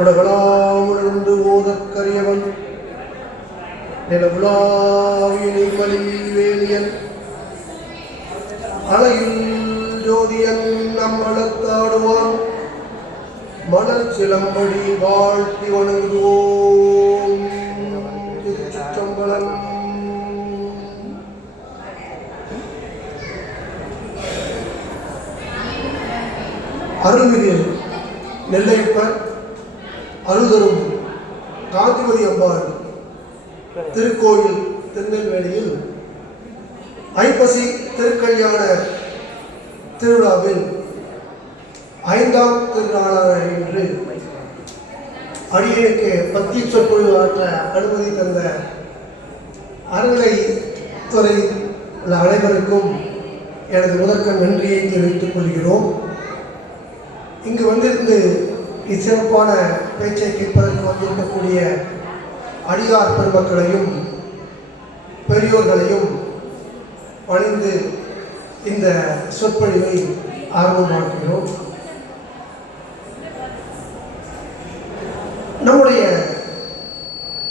உலகளாமுழந்து ஓதற்கரியவன் நிலவுலாவிய நீர்மலி valiant அலையில் ஜோதியன் நம்மளத்தாடுவான் மணல் சிலம்படி வாழ்த்தி வணங்குவோம். திருச்சிற்றம்பலம். அருள்மிகு நெல்லையப்பர் அருள்தரும் காந்திமதி அம்பாள் திருக்கோயில் திருநெல்வேலியில் ஐப்பசி திருக்கல்யாண திருவிழாவில் 5ஆம் திருநாளான இன்று அடியனுக்கு பக்தி சொற்பொழிவு ஆற்ற அனுமதி தந்த அறநிலைத்துறை உள்ள அனைவருக்கும் எனது முதற்க நன்றியை தெரிவித்துக் கொள்கிறோம். இங்கு வந்திருந்து இச்சிறப்பான பேச்சை கேட்பதற்கு வந்திருக்கக்கூடிய அடியார் பெருமக்களையும் பெரியோர்களையும் பணிந்து இந்த சொற்பொழிவை ஆரம்பமாக்குகிறோம். நம்முடைய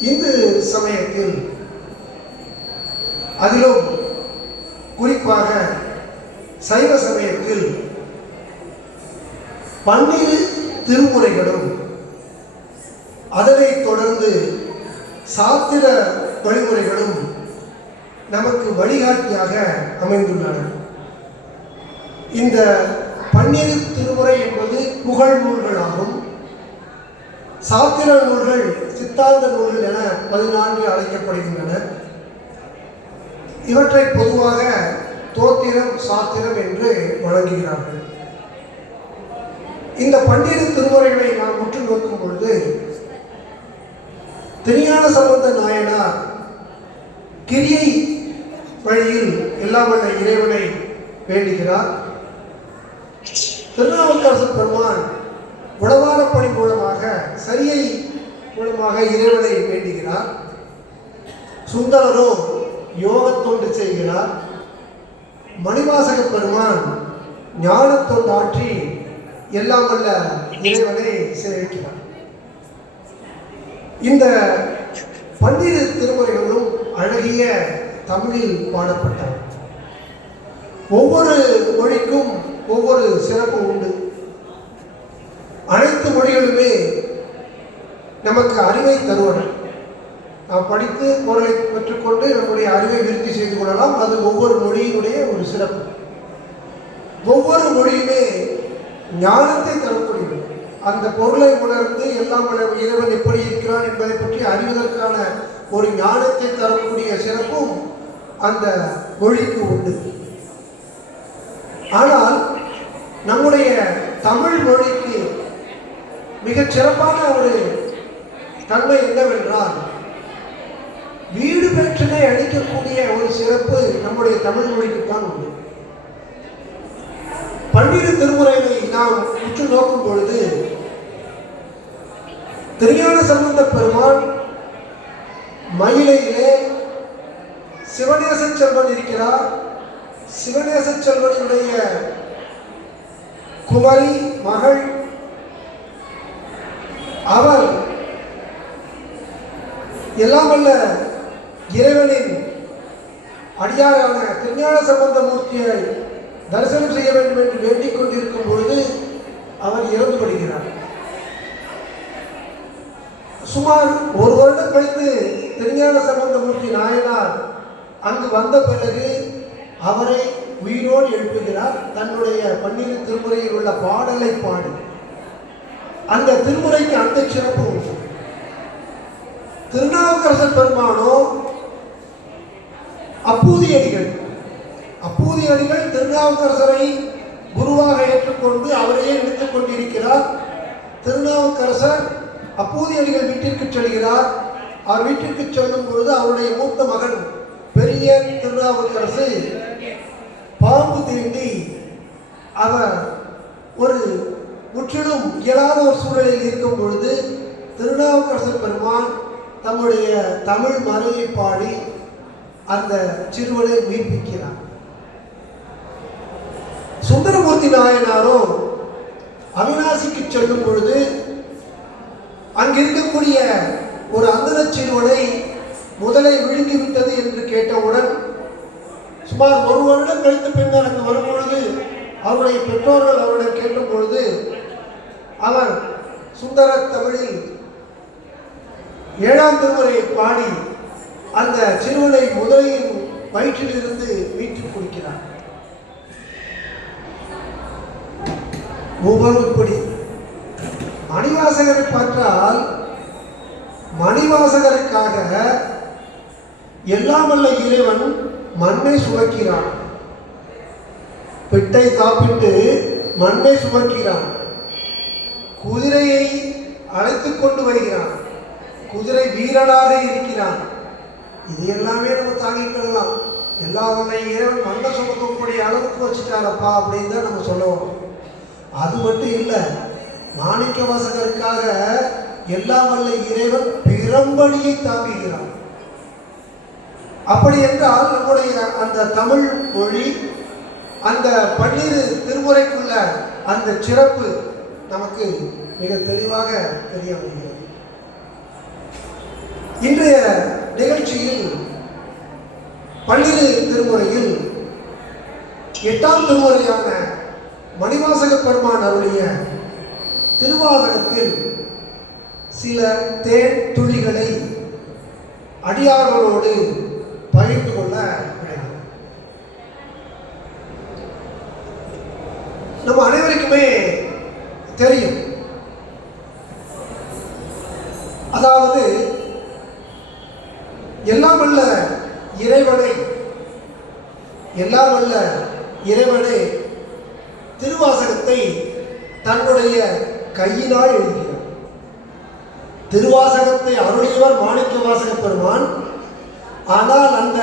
இந்து சமயத்தில் அதிலும் குறிப்பாக சைவ சமயத்தில் 12 திருமுறைகளும் அதனைத் தொடர்ந்து சாத்திர வழிமுறைகளும் நமக்கு வழிகாட்டியாக அமைந்துள்ளன. இந்த 12 திருமுறை என்பது புகழ் நூல்களாகும். சாத்திர நூல்கள் சித்தாந்த நூல்கள் என 14 அழைக்கப்படுகின்றன. இவற்றை பொதுவாக தோத்திரம் சாத்திரம் என்று வழங்குகிறார்கள். இந்த 12 திருமுறைகளை நாம் உற்று நோக்கும் பொழுது திருஞான சம்பந்த நாயனார் கிரியை வழியில் எல்லாம் வல்ல இறைவனை வேண்டுகிறார். திருநாவுக்கரசர் பெருமான் உழவார பணி மூலமாக சரியை மூலமாக இறைவனை வேண்டுகிறார். சுந்தரரோ யோகத்தொண்டு செய்கிறார். மணிவாசக பெருமான் ஞானத்தொண்டு ஆற்றி எல்லாம் வல்ல இறைவனை சேவிக்கிறார். இந்த 12 திருமுறைகளும் அழகிய தமிழில் பாடப்பட்டன. ஒவ்வொரு மொழிக்கும் ஒவ்வொரு சிறப்பு உண்டு. அனைத்து மொழிகளுமே நமக்கு அறிவை தருவன. நாம் படித்து பொருளை பெற்றுக்கொண்டு நம்முடைய அறிவை விருத்தி செய்து கொள்ளலாம். அது ஒவ்வொரு மொழியினுடைய ஒரு சிறப்பு. ஒவ்வொரு மொழியுமே ஞானத்தை தரக்கூடியது. அந்த பொருளை உணர்ந்து எல்லாம் இறைவன் எப்படி இருக்கிறான் என்பதை பற்றி அறிவதற்கான ஒரு ஞானத்தை தரக்கூடிய சிறப்பும் அந்த மொழிக்கு உண்டு. ஆனால் நம்முடைய தமிழ் மொழிக்கு மிகச் சிறப்பான ஒரு தன்மை என்னவென்றால் வீடு பெற்றனை அளிக்கக்கூடிய ஒரு சிறப்பு நம்முடைய தமிழ் மொழிக்குத்தான் உண்டு. 12 திருமுறைகளை நாம் உற்று நோக்கும் பொழுது திருஞான சம்பந்த பெருமான் மயிலையிலே சிவநேச செல்வன் இருக்கிறார். சிவநேச செல்வனுடைய குமரி மகள் அவர் எல்லாம் வல்ல இறைவனின் அடியாரான திருஞான சம்பந்த மூர்த்தியை தரிசனம் செய்ய வேண்டும் என்று வேண்டிக் கொண்டிருக்கும் பொழுது அவர் இறந்து விடுகிறார். சுமார் 1 வருடம் கழித்து திருஞான சம்பந்தமூர்த்தி நாயனார் அங்கு வந்த பிறகு அவரை உயிரோடு எழுப்புகிறார். தன்னுடைய 12 திருமுறையில் உள்ள பாடலை பாடி அந்த திருமுறைக்கு அந்த சிறப்பு உண்டு. திருநாவுக்கரசர் பெருமானோ அப்பூதியடிகள் திருநாவுக்கரசரை குருவாக ஏற்றுக்கொண்டு அவரையே நினைத்துக் கொண்டிருக்கிறார். திருநாவுக்கரசர் அப்பூதியடிகள் வீட்டிற்கு செல்கிறார். அவர் வீட்டிற்கு செல்லும் பொழுது அவருடைய மூத்த மகன் பெரிய திருநாவுக்கரசு பாம்பு தீண்டி அவர் ஒரு முற்றிலும் இயலாத ஒரு சூழலில் இருக்கும் பொழுது திருநாவுக்கரசர் பெருமான் தம்முடைய தமிழ் மறையை பாடி அந்த சிறுவனை மீட்பிக்கிறார். சுந்தரமூர்த்தி நாயனாரோ அவிநாசிக்கு செல்லும் பொழுது அங்கிருக்கக்கூடிய ஒரு அந்தன சிறுவனை முதலை விழுங்கிவிட்டது என்று கேட்டவுடன் சுமார் 1 வருடம் கழித்த பின்னர் அங்கு வரும்பொழுது அவருடைய பெற்றோர்கள் அவரிடம் கேட்டும் பொழுது அவர் சுந்தர தமிழில் 7ஆம் திருமுறையை பாடி அந்த சிறுவனை முதலையின் வயிற்றிலிருந்து மீட்டு கொடுக்கிறார். இப்படி மணிவாசகரை பார்த்தால் மணிவாசகருக்காக எல்லாம் வல்ல இறைவன் மண்ணை சுமக்கிறான், பிட்டை சாப்பிட்டு மண்ணை சுமக்கிறான், குதிரையை அழைத்துக் கொண்டு வருகிறான், குதிரை வீரனாக இருக்கிறான். இது எல்லாமே நம்ம தாங்கிக்கலாம். எல்லா வல்ல இறைவன் மண்ணை சுமக்கக்கூடிய அளவுக்கு வச்சுட்டாரப்பா அப்படின்னு தான் நம்ம சொல்லுவோம். அது மட்டும் இல்லை, மாணிக்க வாசகருக்காக எல்லாம் வல்ல இறைவன் பிறம்படியை தாங்குகிறான். அப்படி என்றால் நம்முடைய அந்த தமிழ் மொழி, அந்த 12 திருமுறைக்குள்ள அந்த சிறப்பு நமக்கு மிக தெளிவாக தெரிய வருகிறது. இன்றைய நிகழ்ச்சியில் 12 திருமுறையில் 8ஆம் திருமுறையான மணிவாசக பெருமான் அருளிய திருவாசகத்தில் சில தேன் துளிகளை அடியார்களோடு பகிர்ந்து கொள்ள வேண்டும். நம்ம அனைவருக்குமே தெரியும், அதாவது எல்லாம் வல்ல இறைவனை திருவாசகத்தை தன்னுடைய கையினால் எழுதுகிறார். திருவாசகத்தை அருளியவர் மாணிக்க வாசக பெருமான். ஆனால் அந்த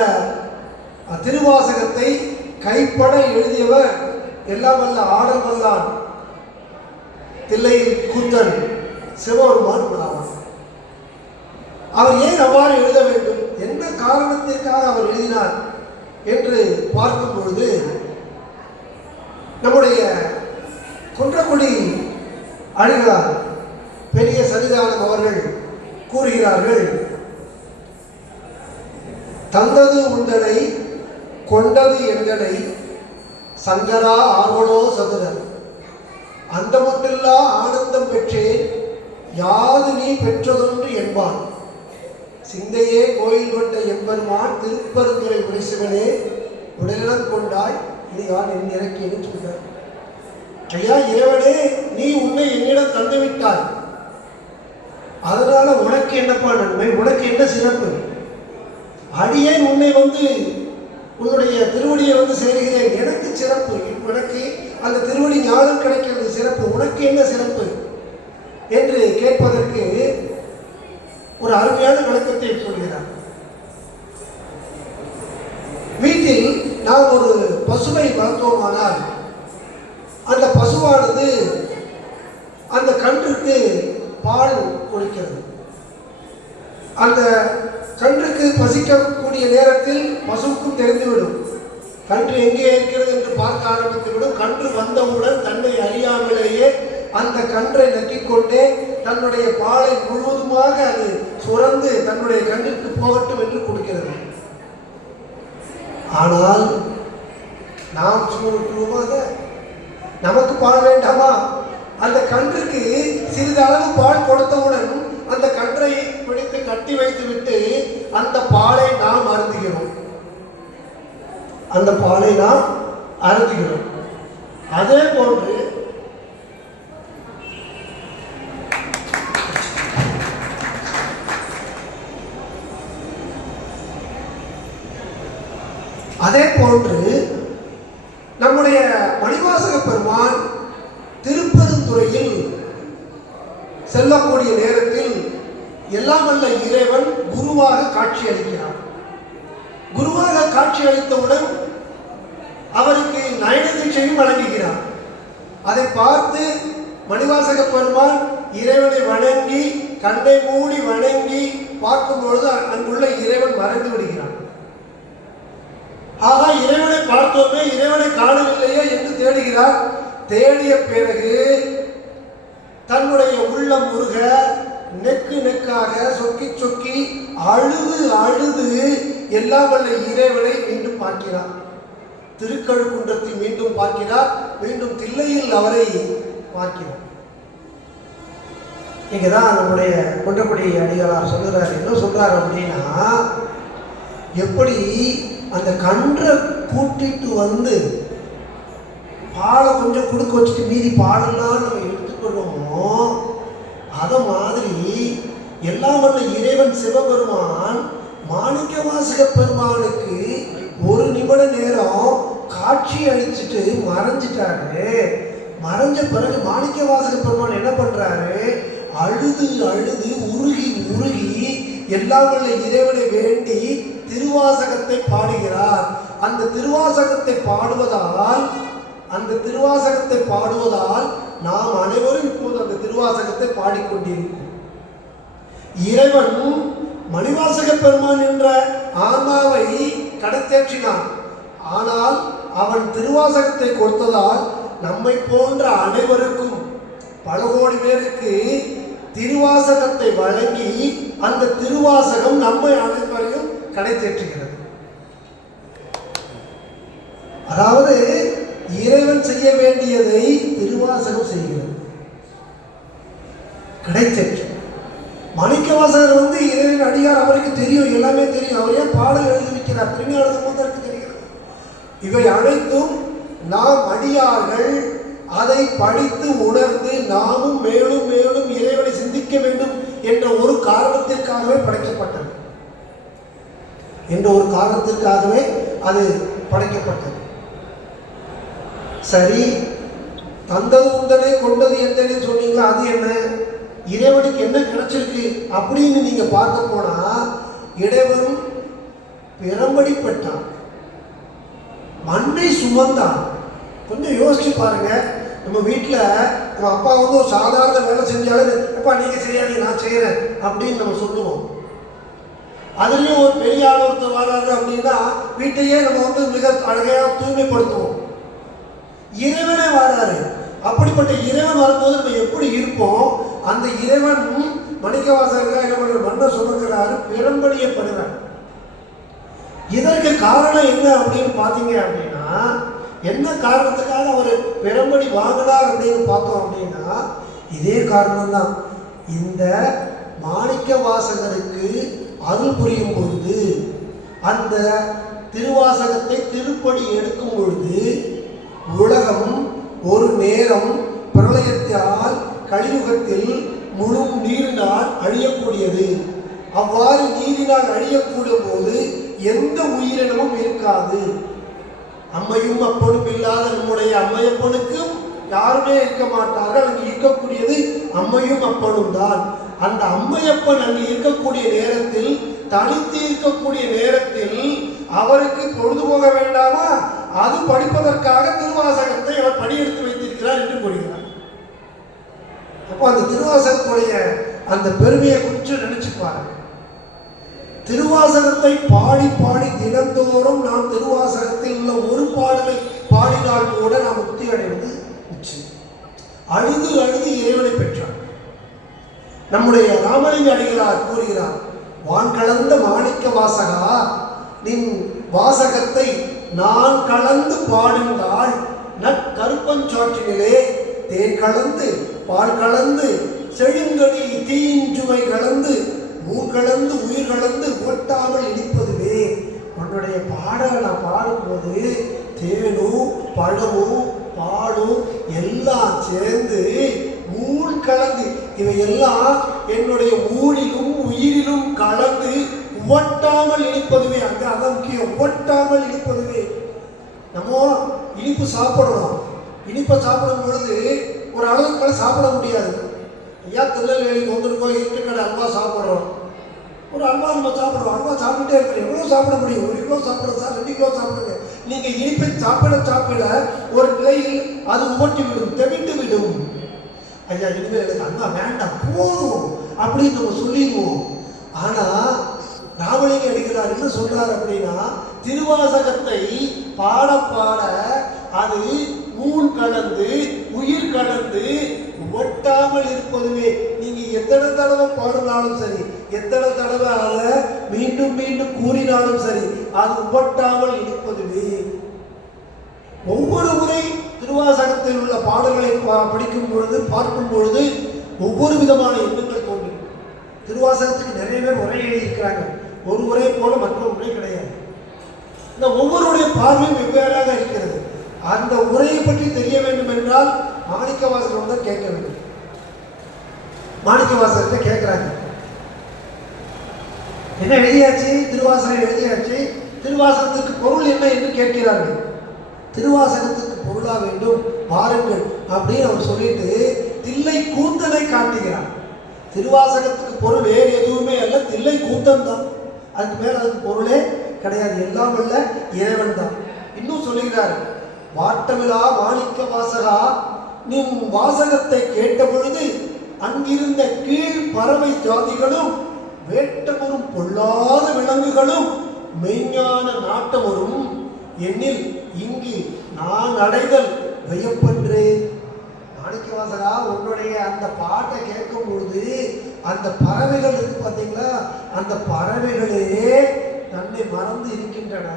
திருவாசகத்தை கைப்பட எழுதியவர் எல்லாம் வல்ல ஆடல் வல்லான் தில்லையில் கூத்தன் சிவபெருமான் ஆவார். அவர் ஏன் அவ்வாறு எழுத வேண்டும், என்ன காரணத்திற்காக அவர் எழுதினார் என்று பார்க்கும் பொழுது நம்முடைய குன்றக்குடி அடிகளார் பெரிய சன்னிதானம் அவர்கள் கூறுகிறார்கள், தந்தது உண்டனை கொண்டது எங்களை சங்கரா ஆர்வலோ சதுரர் அந்த மட்டில்லா ஆனந்தம் பெற்றேன் யாது நீ பெற்றதொன்று என்பான் சிந்தையே கோயில் கொண்ட எம்பெருமான் திருப்பெருந்துறை உரைசிவனே உடலிடம் கொண்டாய் இனி யான் என் இறக்கியன்னு சொல்கிறார். ஐயா இறைவனே, நீ உன்னை என்னிடம் தந்துவிட்டாய், அதனால உனக்கு என்னப்பா நன்மை, உனக்கு என்ன சிறப்பு? அடியேன் உன்னை உன்னுடைய திருவடியை சேருகிறேன், எனக்கு சிறப்பு, உனக்கு அந்த திருவடி ஞானம் கிடைக்கிறது சிறப்பு, உனக்கு என்ன சிறப்பு என்று கேட்பதற்கு ஒரு அருமையான விளக்கத்தை சொல்கிறார். வீட்டில் நாம் ஒரு பசுவை வளர்த்தோமானால் அந்த பசுவானது அந்த கன்றுக்கு பால் கொடுக்கிறது. அந்த கன்றுக்கு பசிக்கக்கூடிய நேரத்தில் பசுவுக்கும் தெரிந்துவிடும், கன்று எங்கே இருக்கிறது என்று பார்க்க ஆரம்பித்துவிடும். கன்று வந்தவுடன் தன்னை அறியாமலேயே அந்த கன்றை நக்கிக்கொண்டே தன்னுடைய பாலை முழுவதுமாக அது சுரந்து தன்னுடைய கன்றுக்கு போகட்டும் என்று கொடுக்கிறது. ஆனால் நாம் சுமூகமாக நமக்கு பால் வேண்டாமா? அந்த கன்றுக்கு சிறிது அளவு பால் கொடுத்தவுடன் அந்த கன்றை பிடித்து கட்டி வைத்துவிட்டு அந்த பாலை நாம் அருந்துகிறோம். அதே போன்று நம்முடைய மணிவாசக பெருமான் திருப்பெருந்துறையில் செல்லக்கூடிய நேரத்தில் எல்லாம் வல்ல இறைவன் குருவாக காட்சி அளிக்கிறார். குருவாக காட்சி அளித்தவுடன் அவருக்கு நயன தீட்சையும் வழங்குகிறார். அதை பார்த்து மணிவாசக பெருமான் இறைவனை வணங்கி கண்ணை மூடி வணங்கி பார்க்கும் பொழுது அங்குள்ள இறைவன் மறைந்து விடுகிறான். ஆகா, இறைவனை பார்த்தோமே, இறைவனை காணவில்லையே என்று தேடுகிறார். தேடிய பிறகு தன்னுடைய உள்ளம் முருக நெக்கு நெக்காக சொக்கி சொக்கி அழுது அழுது எல்லாம் வல்ல இறைவனை மீண்டும் பார்க்கிறார். திருக்கழுக்குன்றத்தில் மீண்டும் பார்க்கிறார். மீண்டும் தில்லையில் அவரை பார்க்கிறார். இங்கதான் நம்முடைய குன்றக்குடி அடிகளார் சொல்கிறார். என்ன சொல்றாரு அப்படின்னா, எப்படி அந்த கன்றை கூட்டிட்டு வந்து பாலை கொஞ்சம் கொடுக்க வச்சுட்டு மீதி பாடெல்லாம் நம்ம எடுத்துக்கொள்வோமோ, அதை மாதிரி எல்லாம் வல்ல இறைவன் சிவபெருமான் மாணிக்கவாசக பெருமானுக்கு ஒரு நிமிட நேரம் காட்சி அளிச்சுட்டு மறைஞ்சிட்டாரு. மறைஞ்ச பிறகு மாணிக்கவாசக பெருமான் என்ன பண்றாரு? அழுது அழுது உருகி உருகி எல்லாம் வல்ல இறைவனை வேண்டி திருவாசகத்தை பாடுகிறார். அந்த திருவாசகத்தை பாடுவதால் நாம் அனைவரும் இப்போது அந்த திருவாசகத்தை பாடிக்கொண்டிருக்கிறோம். இறைவன் மணிவாசக பெருமான் என்ற ஆன்மாவை கடத்தேற்றினான். ஆனால் அவன் திருவாசகத்தை கொடுத்ததால் நம்மை போன்ற அனைவருக்கும் பல கோடி பேருக்கு திருவாசகத்தை வழங்கி அந்த திருவாசகம் நம்மை அனைவரையும் கடத்தேற்றுகிறது. அதாவது இறைவன் செய்ய வேண்டியதை திருவாசகம் செய்கிறது, கிடைத்தேற்று. மாணிக்கவாசகர் இறைவன் அடியார், அவருக்கு தெரியும், எல்லாமே தெரியும். அவர் ஏன் பாடல் எழுதி வைக்கிறார்? திரும்பி எழுதும் போது அவருக்கு தெரிகிறது. இவை அனைத்தும் நாம் அடியார்கள் அதை படித்து உணர்ந்து நாமும் மேலும் மேலும் இறைவனை சிந்திக்க வேண்டும் என்ற ஒரு காரணத்திற்காகவே படைக்கப்பட்டது. அது படைக்கப்பட்டது. சரி, தந்தது உந்தனை கொண்டது எந்தனை சொன்னீங்களா, அது என்ன? இறைவனுக்கு என்ன கிடைச்சிருக்கு அப்படின்னு நீங்க பார்க்க போனா, இறைவன் பெரும்படிப்பட்டான், மண்ணை சுமந்தான். கொஞ்சம் யோசிச்சு பாருங்க. நம்ம வீட்டில் நம்ம அப்பா ஒரு சாதாரண வேலை செஞ்சாலும், அப்பா நீங்க செய்யாதீங்க நான் செய்யறேன் அப்படின்னு நம்ம சொல்லுவோம். அதுலேயும் ஒரு பெரிய ஆள் ஒருத்தர் வராரு அப்படின்னா வீட்டையே நம்ம மிக அழகையாக தூய்மைப்படுத்துவோம். இறைவனே வராரு. அப்படிப்பட்ட இறைவன் வரும்போது நம்ம எப்படி இருப்போம்? அந்த இறைவன் மணிக்கவாசகர்கள் என்ன பண்ற, மண்ணை சுமக்கிறாரு, பெரும்படியப்படுறார். இதற்கு காரணம் என்ன அப்படின்னு பார்த்தீங்க அப்படின்னா, என்ன காரணத்துக்காக அவர் பெரும்படி வாங்கினார் அப்படின்னு பார்த்தோம் அப்படின்னா, இதே காரணம்தான். இந்த மாணிக்கவாசகருக்கு அருள் புரியும் பொழுது, அந்த திருவாசகத்தை திருப்படி எடுக்கும் பொழுது, உலகம் ஒரு நேரம் பிரளயத்தால் கலியுகத்தில் முழு நீரினால் அழியக்கூடியது. அவ்வாறு நீரினால் அழியக்கூடிய போது எந்த உயிரினமும் இருக்காது. அம்மையும் அப்பனும் இல்லாத நம்முடைய அம்மையப்பனுக்கும் யாருமே இருக்க மாட்டார்கள். அங்கு இருக்கக்கூடியது அம்மையும் அப்பனும் தான். அந்த அம்மையப்பன் அங்கு இருக்கக்கூடிய நேரத்தில், தனித்து இருக்கக்கூடிய நேரத்தில் அவருக்கு பொழுது போக வேண்டாமா? அது படிப்பதற்காக திருவாசகத்தை அவர் படியெடுத்து வைத்திருக்கிறார் என்று கூறுகிறார். அப்போ அந்த திருவாசகத்துடைய அந்த பெருமையை கொஞ்சம் நினைச்சு பாருங்க. திருவாசகத்தை பாடி பாடி தினந்தோறும் நாம் திருவாசகத்தில் உள்ள ஒரு பாடலை பாடினால் கூட நாம் முக்தி அடைவது நிச்சயம். அழுது அழுது இறைவனை பெற்றார். நம்முடைய ராமலிங்க அடிகளார் கூறுகிறார், வான் கலந்த மாணிக்க வாசகா, நின் வாசகத்தை நான் கலந்து பாடுங்கால் நற்கருப்பஞ்சாற்றினிலே தேன் கலந்து பால் கலந்து செழுங்கனி தீஞ்சுவை கலந்து ஊர் கலந்து உயிர் கலந்து ஒட்டாமல் இனிப்பதுவே. உன்னுடைய பாடலை நான் பாடும்போது தேனும் பழமும் பாலும் எல்லாம் சேர்ந்து ஊழ் கலந்து, இவையெல்லாம் என்னுடைய ஊழிலும் உயிரிலும் கலந்து ஒட்டாமல் இனிப்பதுவே. அங்க அதான் முக்கியம், ஒட்டாமல் இனிப்பதுவே. நம்ம இனிப்பு சாப்பிட்றோம். இனிப்பை சாப்பிடும் பொழுது ஒரு அளவுக்கு மேலே சாப்பிட முடியாது. ஐயா திருநெல்வேலிக்கு வந்திருக்கோம், இருட்டுக்கடை அல்வா சாப்பிட்றோம். ஒரு அல்வா நம்ம சாப்பிட்றோம். அல்வா சாப்பிட்டுட்டே இருக்கிறோம். எவ்வளோ சாப்பிட முடியும்? 1 கிலோ சாப்பிட்றோம் சார், 2 கிலோ சாப்பிடுங்க. நீங்கள் இனிப்பை சாப்பிட ஒரு நிலையில் அது உவட்டி விடும், தெவிட்டு விடும். ஐயா இனிமேல் எனக்கு அல்வா வேண்டாம் போதும் அப்படின்னு நம்ம சொல்லிடுவோம். ஆனால் ராமலிங்க அடிகளார் என்ன சொல்றார் அப்படின்னா, திருவாசகத்தை பாட பாட அது ஊன் கலந்து உயிர் கலந்து ஒட்டாமல் இருப்பதுவே. நீங்க எத்தனை தடவை பாடினாலும் சரி, எத்தனை தடவை அதை மீண்டும் மீண்டும் கூறினாலும் சரி, அது உபட்டாமல் இருப்பதுவே. ஒவ்வொரு முறை திருவாசகத்தில் உள்ள பாடல்களை படிக்கும் பொழுது, பார்க்கும் பொழுது ஒவ்வொரு விதமான எண்ணங்கள் தோன்றும். திருவாசகத்துக்கு நிறைய பேர் உரை எழுதியிருக்கிறாங்க. ஒரு உரை போல மற்றொரு உரை கிடையாது. இந்த ஒவ்வொருடைய பார்வையும் வெவ்வேறாக இருக்கிறது. அந்த உரையை பற்றி தெரிய வேண்டும் என்றால் மாணிக்கவாசகர் தான் கேட்க வேண்டும். மாணிக்கவாசகர்கிட்ட கேட்கிறாங்க, என்ன எழுதியாச்சு, திருவாசகம் எழுதியாச்சு, திருவாசகத்துக்கு பொருள் என்ன என்று கேட்கிறார்கள். திருவாசகத்துக்கு பொருளா வேண்டும் பாருங்கள் அப்படின்னு அவர் சொல்லிட்டு தில்லை கூந்தலை காட்டுகிறார். திருவாசகத்துக்கு பொருள் வேறு எதுவுமே அல்ல, தில்லை கூத்தம் தான். அதுக்கு மேல அதுக்கு பொருளே கிடையாது, எல்லாம் அல்ல இறைவன் தான். இன்னும் சொல்லுகிறார், வாட்டமிலா மாணிக்க வாசகா, நின் வாசகத்தை கேட்ட பொழுது அங்கிருந்த கீழ் பறவை ஜாதிகளும் வேட்டமுறும் பொல்லாத விலங்குகளும் மெய்ஞான நாட்டமுறும் என்னில் இங்கு நான் அடைதல் வியப்பென்று. மாணிக்க வாசகா, உன்னுடைய அந்த பாட்டை கேட்கும் பொழுது அந்த பறவைகள் இருக்கு பார்த்தீங்களா, அந்த பறவைகளே தன்னை மறந்து இருக்கின்றன.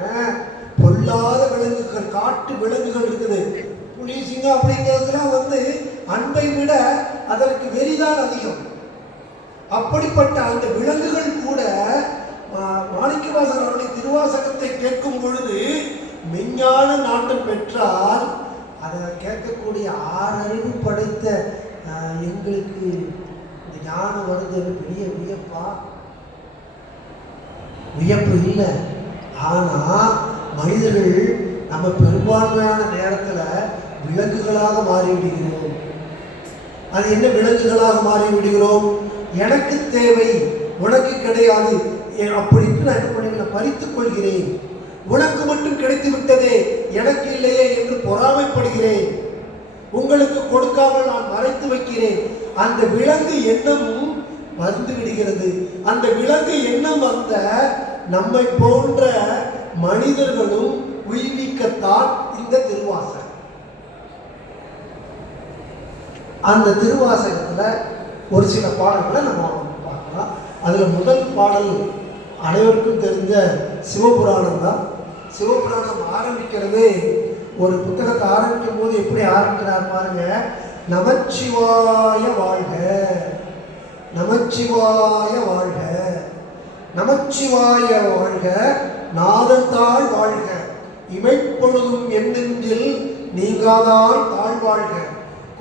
பொல்லாத விலங்குகள், காட்டு விலங்குகள் இருக்குது, புலி சிங்கம் அப்படிங்கிறதுலாம் அன்பை விட அதற்கு வெறிதான் அதிகம். அப்படிப்பட்ட அந்த விலங்குகள் கூட மாணிக்கவாசகர் அவருடைய திருவாசகத்தை கேட்கும் பொழுது மெஞ்ஞான நாட்டம் பெற்றால் அதை கேட்கக்கூடிய ஆறறிவு படைத்த எங்களுக்கு இந்த ஞானம் வருது பெரிய வியப்பா? வியப்பு இல்லை. ஆனால் மனிதர்கள் நம்ம பெரும்பான்மையான நேரத்தில் விலங்குகளாக மாறிவிடுகிறோம். அது என்ன விலங்குகளாக மாறிவிடுகிறோம்? எனக்கு தேவை, உனக்கு கிடையாது அப்படின்ட்டு நான் என்ன பண்ணுவேன், பறித்துக் கொள்கிறேன். உனக்கு மட்டும் கிடைத்து விட்டதே, எனக்கு இல்லையே என்று பொறாமைப்படுகிறேன். உங்களுக்கு கொடுக்காமல் நான் மறைத்து வைக்கிறேன். அந்த விலங்கு எண்ணம் வந்து விடுகிறது. அந்த விலங்கு எண்ணம் வந்த நம்மை போன்ற மனிதர்களும் உய்விக்கத்தான் இந்த திருவாசகம். அந்த திருவாசகத்துல ஒரு சில பாடல்களை நம்ம பார்க்கலாம். அதுல முதல் பாடல் அனைவருக்கும் தெரிஞ்ச சிவபுராணம் தான். சிவபுராணம் ஆரம்பிக்கிறது, ஒரு புத்தகத்தை ஆரம்பிக்கும் போது எப்படி ஆரம்பிக்கிறார் பாருங்க, நமச்சிவாய வாழ்க, நமச்சிவாய வாழ்க, நமச்சிவாய வாழ்க, நாதத்தாள் வாழ்க, இமைப்பொழுதும் என்னெஞ்சில் நீங்காதான் தாழ்வாழ்க,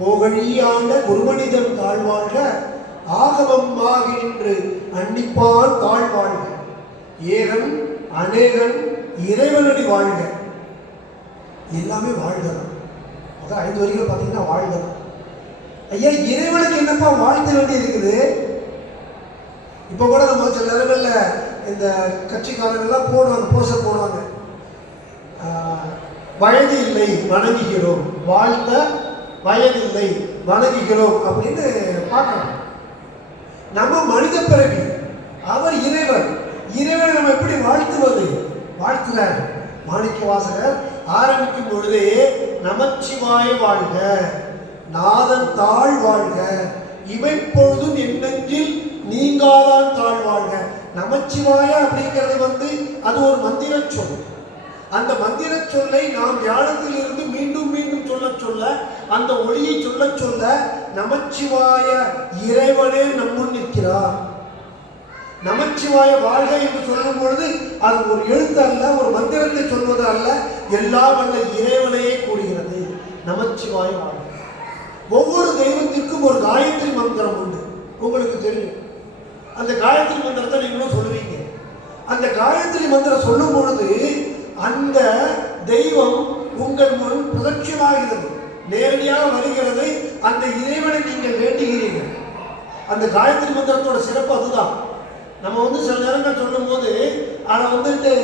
கோகழியாண்ட குருமனிதன் தாழ்வாழ்க, ஆகமம் ஆகி நின்று அன்னிப்பான் தாழ்வாழ்க, ஏகன் அநேகன் இறைவனடி வாழ்க. எல்லாமே வாழ்கதான். அதான் 5 வரிகள் பார்த்தீங்கன்னா வாழ்கதான். ஐயா, இறைவனுக்கு என்னப்பா வாழ்த்த வேண்டி இருக்குது? இப்போ கூட நம்ம சில நேரங்களில் இந்த கட்சிக்காரங்கள்லாம் போடுவாங்க, போஸ்டர் போடுவாங்க, வயது இல்லை வணங்குகிறோம், வாழ்த்த வயதில்லை வணங்குகிறோம் அப்படின்னு பார்க்கணும். நம்ம மனித பிறவி, அவர் இறைவன். இறைவனை நம்ம எப்படி வாழ்த்துவது? வாழ்த்துறார் மாணிக்க வாசகர் ஆரம்பிக்கும் பொழுதே நமச்சிவாய வாழ்க, நாதன் தாழ் வாழ்க, இமைப்பொழுதும் என்னெஞ்சில் நீங்காதான் தாழ் வாழ்க. நமச்சிவாய அப்படிங்கிறது அது ஒரு மந்திர சொல். அந்த மந்திர சொல்லை நாம் ஞானத்தில் இருந்து மீண்டும் மீண்டும் சொல்ல சொல்ல, அந்த ஒளியை சொல்ல சொல்ல நமச்சிவாய இறைவனே நம்முன் நிற்கிறார். நமச்சிவாய வாழ்க என்று சொல்லும் பொழுது அது ஒரு எழுத்து அல்ல, ஒரு மந்திரத்தை சொல்வது அல்ல, எல்லாம் அல்ல இறைவனையே கூறுகிறது. நமச்சிவாய வாழ்க. ஒவ்வொரு தெய்வத்திற்கும் ஒரு காயத்ரி மந்திரம் உண்டு, உங்களுக்கு தெரியும். அந்த காயத்ரி மந்திரத்தை நீங்களும் சொல்லுவீங்க. அந்த காயத்ரி மந்திரம் சொல்லும் பொழுது அந்த தெய்வம் உங்கள் முன் பிரதட்சமாகிறது, நேரடியாக வருகிறது. அந்த இறைவனை நீங்கள் வேண்டுகிறீர்கள். அந்த காயத்ரி மந்திரத்தோட சிறப்பு அதுதான். நம்ம சில நேரங்கள் சொல்லும் போது அதை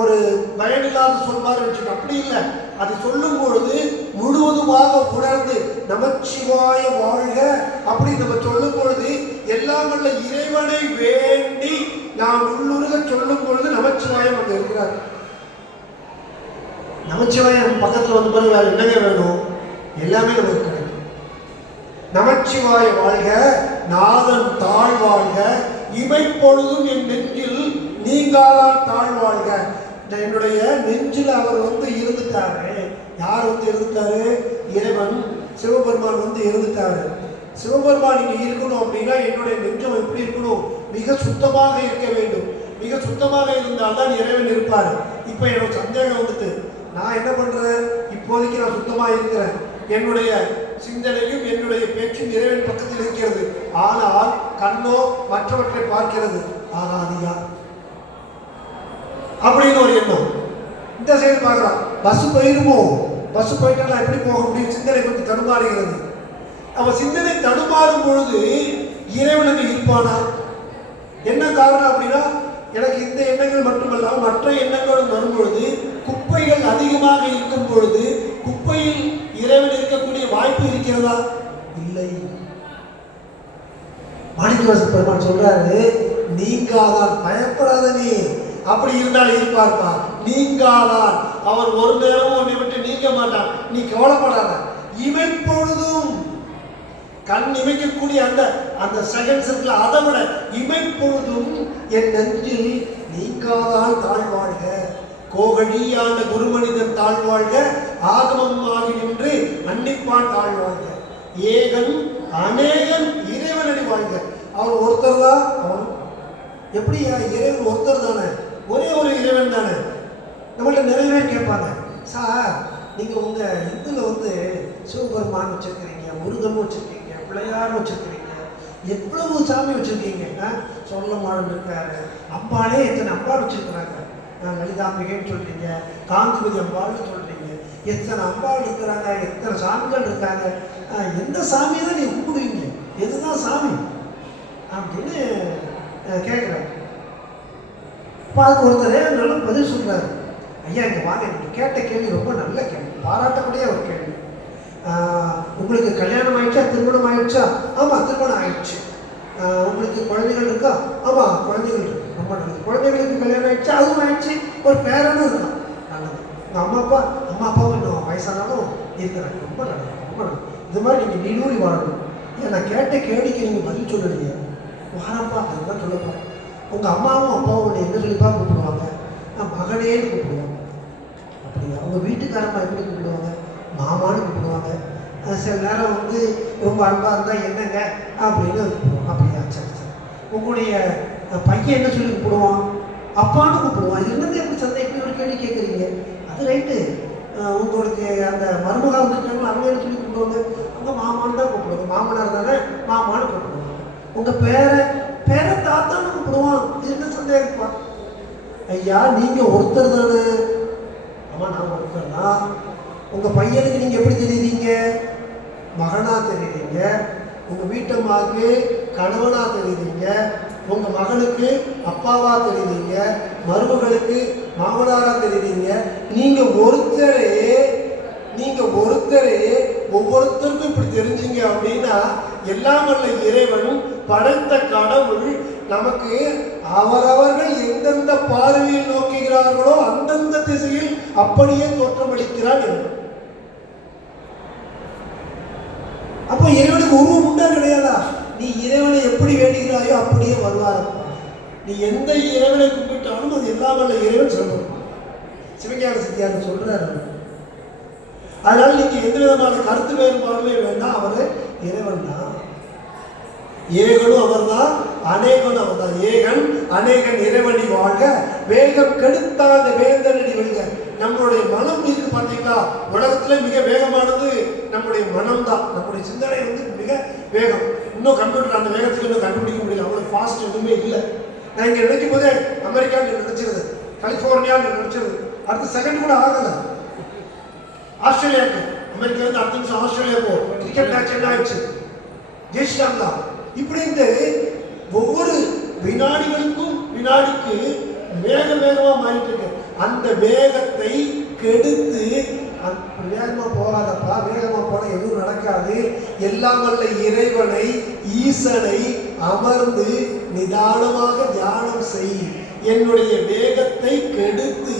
ஒரு பயனில்லாத சொல்வார் வச்சுக்கோ, அப்படி இல்லை. அது சொல்லும் பொழுது முழுவதுமாக உணர்ந்து நமச்சிவாய வாழ்க அப்படி நம்ம சொல்லும் பொழுது எல்லாம் வல்ல இறைவனை வேண்டி நாம் உள்ளுருக சொல்லும் பொழுது நமச்சிவாயம் அங்கே இருக்கிறார். நமச்சிவாயம் பக்கத்தில் பாருங்க, வேற என்னங்க வேணும்? எல்லாமே நமக்கு கிடைக்கும். நமச்சிவாய வாழ்க, நாதன் தாழ் வாழ்க, இமைப்பொழுதும் என் நெஞ்சில் நீங்காதான் தாழ் வாழ்க. என்னுடைய நெஞ்சில் அவர் இருந்துட்டாரு. யார் இருந்துட்டாரு? இறைவன் சிவபெருமான் இருந்துட்டாரு. சிவபெருமான் இங்க இருக்கணும் அப்படின்னா என்னுடைய நெஞ்சம் எப்படி இருக்கணும்? மிக சுத்தமாக இருக்க வேண்டும். மிக சுத்தமாக இருந்தால்தான் இறைவன் இருப்பார். இப்ப எனக்கு சந்தேகம் வந்துட்டு நான் என்ன பண்றேன்? இப்போதைக்கு நான் சுத்தமா இருக்கிறேன். என்னுடைய சிந்தனையும் என்னுடைய பேச்சும் இறைவன் பக்கத்தில் இருக்கிறது. ஆனால் கண்ணோ மற்றவற்றை பார்க்கிறது. ஆகாதியா அப்படின்னு ஒரு எண்ணம். இந்த சைடு பார்க்கலாம், பஸ் போயிருமோ, பஸ் போயிட்டா நான் எப்படி போக முடியும்? சிந்தனை கொஞ்சம் தடுமாறுகிறது. அவன் சிந்தனை தடுமாறும் பொழுது இறைவனுக்கு இருப்பானா? என்ன காரணம் அப்படின்னா, எனக்கு இந்த எண்ணங்கள் மட்டுமல்லாமல் மற்ற எண்ணங்களும் வரும்பொழுது, குப்பைகள் அதிகமாக இருக்கும் பொழுது குப்பையில் இறைவன் இருக்கக்கூடிய வாய்ப்பு இருக்கிறதா? இல்லை. மாணிக்கவாசக பெருமான் சொல்றாரு, நீங்காதான், பயப்படாத நீ. அப்படி இருந்தால் இருப்பார்ப்பா. நீங்காதான், அவர் ஒரு நேரமும் உன்னை விட்டு நீங்க மாட்டான். நீ கவலைப்படாத. இமைப்பொழுதும், கண் இமைக்கக்கூடிய அந்த அந்த செகண்ட்ஸ் இருக்குல்ல, அதை விட இமைப்பொழுதும் என் நெஞ்சில் நீங்காதான் தாழ்வாழ்க. கோகழி ஆண்ட குருமனிதன் தாழ்வாழ்க, ஆகமம் ஆகி நின்று அன்னிப்பான் தாழ்வாழ்க. ஏகன் அநேகன் இறைவனடி வாழ்க. அவர் ஒருத்தர் தான். அவன் எப்படியா? இறைவன் ஒருத்தர் தானே, ஒரே ஒரு இறைவன் தானே. நம்மள்ட்ட நிறைய பேர் கேட்பாங்க, சார் நீங்க உங்க இதுல சிவபெருமான் வச்சிருக்கிறீங்க, முருகன் வச்சிருக்கீங்க, பிள்ளையார் வச்சிருக்கிறீங்க, எவ்வளவு சாமி வச்சிருக்கீங்க. சொல்லமாடன் இருக்காரு, அம்பாளே எத்தனை அம்பாள் வச்சிருக்கிறாங்க. லலிதாம்பிகைன்னு சொல்றீங்க, காந்திபதி அம்பாள்னு சொல்றீங்க. எத்தனை அம்பாள் இருக்கிறாங்க, எத்தனை சாமிகள் இருக்காங்க. எந்த சாமியை தான் நீ கும்பிடுவீங்க? எதுதான் சாமி அப்படின்னு கேட்குறாங்க. இப்போ அதுக்கு ஒருத்தர் நல்ல பதில் சொல்றாரு. ஐயா இங்கே வாங்க, நீங்கள் கேட்ட கேள்வி ரொம்ப நல்ல கேள்வி, பாராட்டக்கூடிய ஒரு கேள்வி. உங்களுக்கு கல்யாணம் ஆயிடுச்சா, திருமணம் ஆயிடுச்சா? ஆமாம், திருமணம் ஆயிடுச்சு. உங்களுக்கு குழந்தைகள் இருக்கா? ஆமாம், குழந்தைகள் இருக்கு. ரொம்ப நல்லது. குழந்தைகளுக்கு கல்யாணம் ஆயிடுச்சு, அதுவும் ஆயிடுச்சு. ஒரு பேரனும் இருக்கான். நல்லது. உங்கள் அம்மா அப்பாவும் இன்னும் வயசானாலும் இருக்கிறாங்க. ரொம்ப நல்லது, ரொம்ப நல்லது. இது மாதிரி நீங்கள் நீடூழி வாழணும். ஏன் நான் கேட்ட கேள்விக்கு நீங்கள் பதில் சொல்லலையே? வாரப்பா, அதுதான் சொல்லப்பா. உங்கள் அம்மாவும் அப்பாவும் என்ன சொல்லிப்பா கூப்பிடுவாங்க? மகனேன்னு கூப்பிடுவாங்க. அப்படியா? அவங்க வீட்டுக்காரம்மா எப்படி கூப்பிடுவாங்க? மாமான்னு கூப்பிடுவாங்க. சில நேரம் ரொம்ப அன்பாக இருந்தால் என்னங்க அப்படின்னு கூப்பிடுவோம். அப்படியா? சரி சரி. உங்களுடைய பையன் என்ன சொல்லி கூப்பிடுவான்? அப்பான்னு கூப்பிடுவான். இது என்னது எப்படி சந்தை எப்படி ஒரு கேள்வி கேட்குறீங்க? அது ரைட்டு. உங்களுக்கு அந்த மருமகா வந்துருக்காங்களோ அவங்க என்ன சொல்லி கூப்பிடுவாங்க? அவங்க மாமான்னு தான் கூப்பிடுவாங்க. மாமனார் தானே, மாமான்னு கூப்பிடுவாங்க. உங்கள் பேரை தாத்தான்னு கூப்பிடுவான். இது என்ன சந்தேகம் இருப்பா? ஐயா நீங்கள் ஒருத்தர் தானே. ஆமாம், நான் ஒருத்தர் தான். உங்கள் பையனுக்கு நீங்கள் எப்படி தெரியுறீங்க? மகனாக தெரியுறீங்க. உங்கள் வீட்டம்மாவுக்கு கணவனாக தெரியுறீங்க. உங்கள் மகனுக்கு அப்பாவாக தெரியுறீங்க. மருமகளுக்கு மாமனாராக தெரியுறீங்க. நீங்கள் ஒருத்தரே ஒவ்வொருத்தருக்கும் இப்படி தெரிஞ்சீங்க அப்படின்னா, எல்லாம் வல்ல இறைவன் படைத்த கடவுள் நமக்கு அவரவர்கள் எந்தெந்த பார்வையில் நோக்குகிறார்களோ அந்தந்த திசையில் அப்படியே தோற்றமளிக்கிறார் இறைவன். அப்ப இறைவனுக்கு உருவம் உண்டா கிடையாதா? நீ இறைவனை எப்படி வேண்டுகிறாயோ அப்படியே வருவார். நீ எந்த இறைவனை கும்பிட்டாலும் அது எல்லாம் வல்ல இறைவன் சொல்லுவான். சிவஞான சித்தியார் சொல்றாரு. அதனால நீங்க எந்த விதமான கருத்து வேறுபாடுமே வேண்டாம். அவரு இறைவன் தான். ஏகனும் அவர் தான், அநேகனும் அவர் தான். ஏகன் அநேகன் இறைவனி வாழ்க, வேகம் கெடுத்தாத வேந்தனடி வெல்க. நம்மளுடைய மனம் இருக்கு பார்த்தீங்களா, உலகத்துல மிக வேகமானது நம்முடைய மனம் தான். நம்முடைய சிந்தனை மிக வேகம். இன்னும் கம்ப்யூட்டர் அந்த வேகத்துக்கு இன்னும் கண்டுபிடிக்க முடியல. அவ்வளவு ஃபாஸ்ட் எதுவுமே இல்லை. நான் இங்க நினைக்கும் போதே அமெரிக்கான்னு நினைச்சிருது, கலிபோர்னியான்னு நினைச்சிருது. அடுத்த செகண்ட் கூட ஆகல. ஆஸ்திரேலியாவுக்கு அமெரிக்கா அடுத்த நிமிஷம் ஆஸ்திரேலியா போ, கிரிக்கெட் மேட்ச் என்ன ஆயிடுச்சு, ஜெயிச்சிட்டாங்களா? இப்படின்ட்டு ஒவ்வொரு வினாடிகளுக்கும் வினாடிக்கு வேகமா மாறிட்டு இருக்கு. அந்த வேகத்தை கெடுத்து, வேகமா போகாதப்பா, வேகமா போன எதுவும் நடக்காது. எல்லாம் வல்ல இறைவனை, ஈசனை அமர்ந்து நிதானமாக தியானம் செய். என்னுடைய வேகத்தை கெடுத்து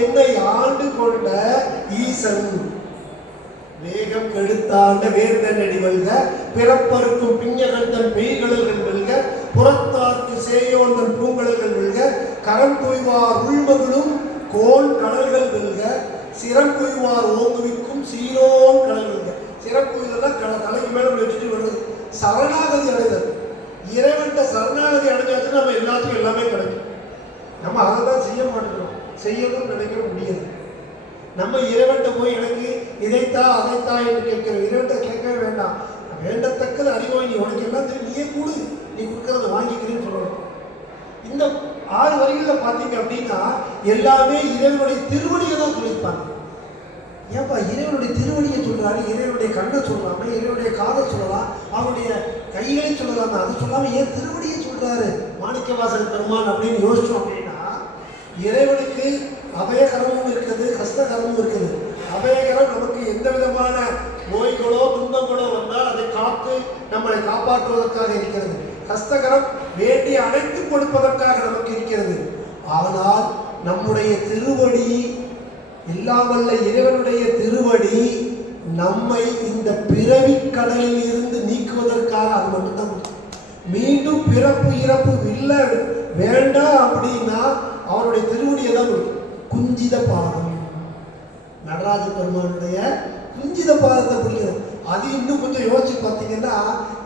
என்னை ஆண்டு கொண்ட ஈசன், வேகம் கெடுத்தாண்ட வேர்தனடி வெல்க, பிறப்பருக்கும் பிஞ்சகந்தன் பெய்கடல்கள் வெல்க, புறத்தார்க்கு சேயோந்தன் பூங்கடல்கள் வெல்க, கரம் கொய்வார் உள்மகளும் கோன் கடல்கள் வெல்க, சிரம் கொய்வார் ஓங்குவிக்கும் சீரோன் கடல் வெல்க. சிரம் கொய்வதெல்லாம் தலைக்கு மேல வச்சுட்டு வருது. சரணாகதி அடைதல், இறைவன்ட்ட சரணாகதி அடைஞ்சாச்சுன்னா நம்ம எல்லாத்துக்கும் எல்லாமே கிடைக்கும். நம்ம அதை தான் செய்ய மாட்டேங்கிறோம், செய்யணும்னு நினைக்க முடியாது. நம்ம இறைவன்ட்ட போய் எனக்கு இதைத்தா அதைத்தா என்று கேட்கிறோம். இறைவன்ட்ட கேட்கவே வேண்டாம். வேண்டத்தக்கது அறிவாய், நீ உனக்கு எல்லாம் தெரியும், நீயே கூடு, நீ கொடுக்கறத வாங்கிக்கிறேன்னு சொல்லணும். இந்த 6 வரிகளில் பார்த்தீங்க அப்படின்னா எல்லாமே இறைவனுடைய திருவடியை தான் சொல்லியிருப்பாங்க. ஏன்பா இறைவனுடைய திருவடியை சொல்றாரு, இறைவனுடைய கண்ணை சொல்லலாமா, இறைவனுடைய காதை சொல்லலாம், அவருடைய கைகளை சொல்லலாமா, அதை சொல்லாம ஏன் திருவடியை சொல்றாரு மாணிக்கவாசகர் பெருமான் அப்படின்னு யோசிச்சோம் அப்படின்னா, இறைவனுக்கு அபயகரமும் இருக்குது, கஷ்டகரமும் இருக்குது. அபயகரம் நமக்கு எந்த விதமான நோய்களோ துன்பங்களோ வந்தால் அதை காத்து நம்மளை காப்பாற்றுவதற்காக இருக்கிறது. கஷ்டகரம் வேண்டி அழைத்து கொடுப்பதற்காக நமக்கு இருக்கிறது. ஆனால் நம்முடைய திருவடி, இல்லாமல்ல இறைவனுடைய திருவடி நம்மை இந்த பிறவி கடலில் இருந்து நீக்குவதற்காக அது மட்டும்தான். மீண்டும் பிறப்பு இறப்பு இல்லை வேண்டாம் அப்படின்னா அவருடைய திருவடியை தான் கொடுக்கும். குஞ்சித பாதம், நடராஜ பெருமானுடைய குஞ்சித பாதத்தை பிடிக்கணும். அது இன்னும் கொஞ்சம் யோசிச்சு பார்த்தீங்கன்னா,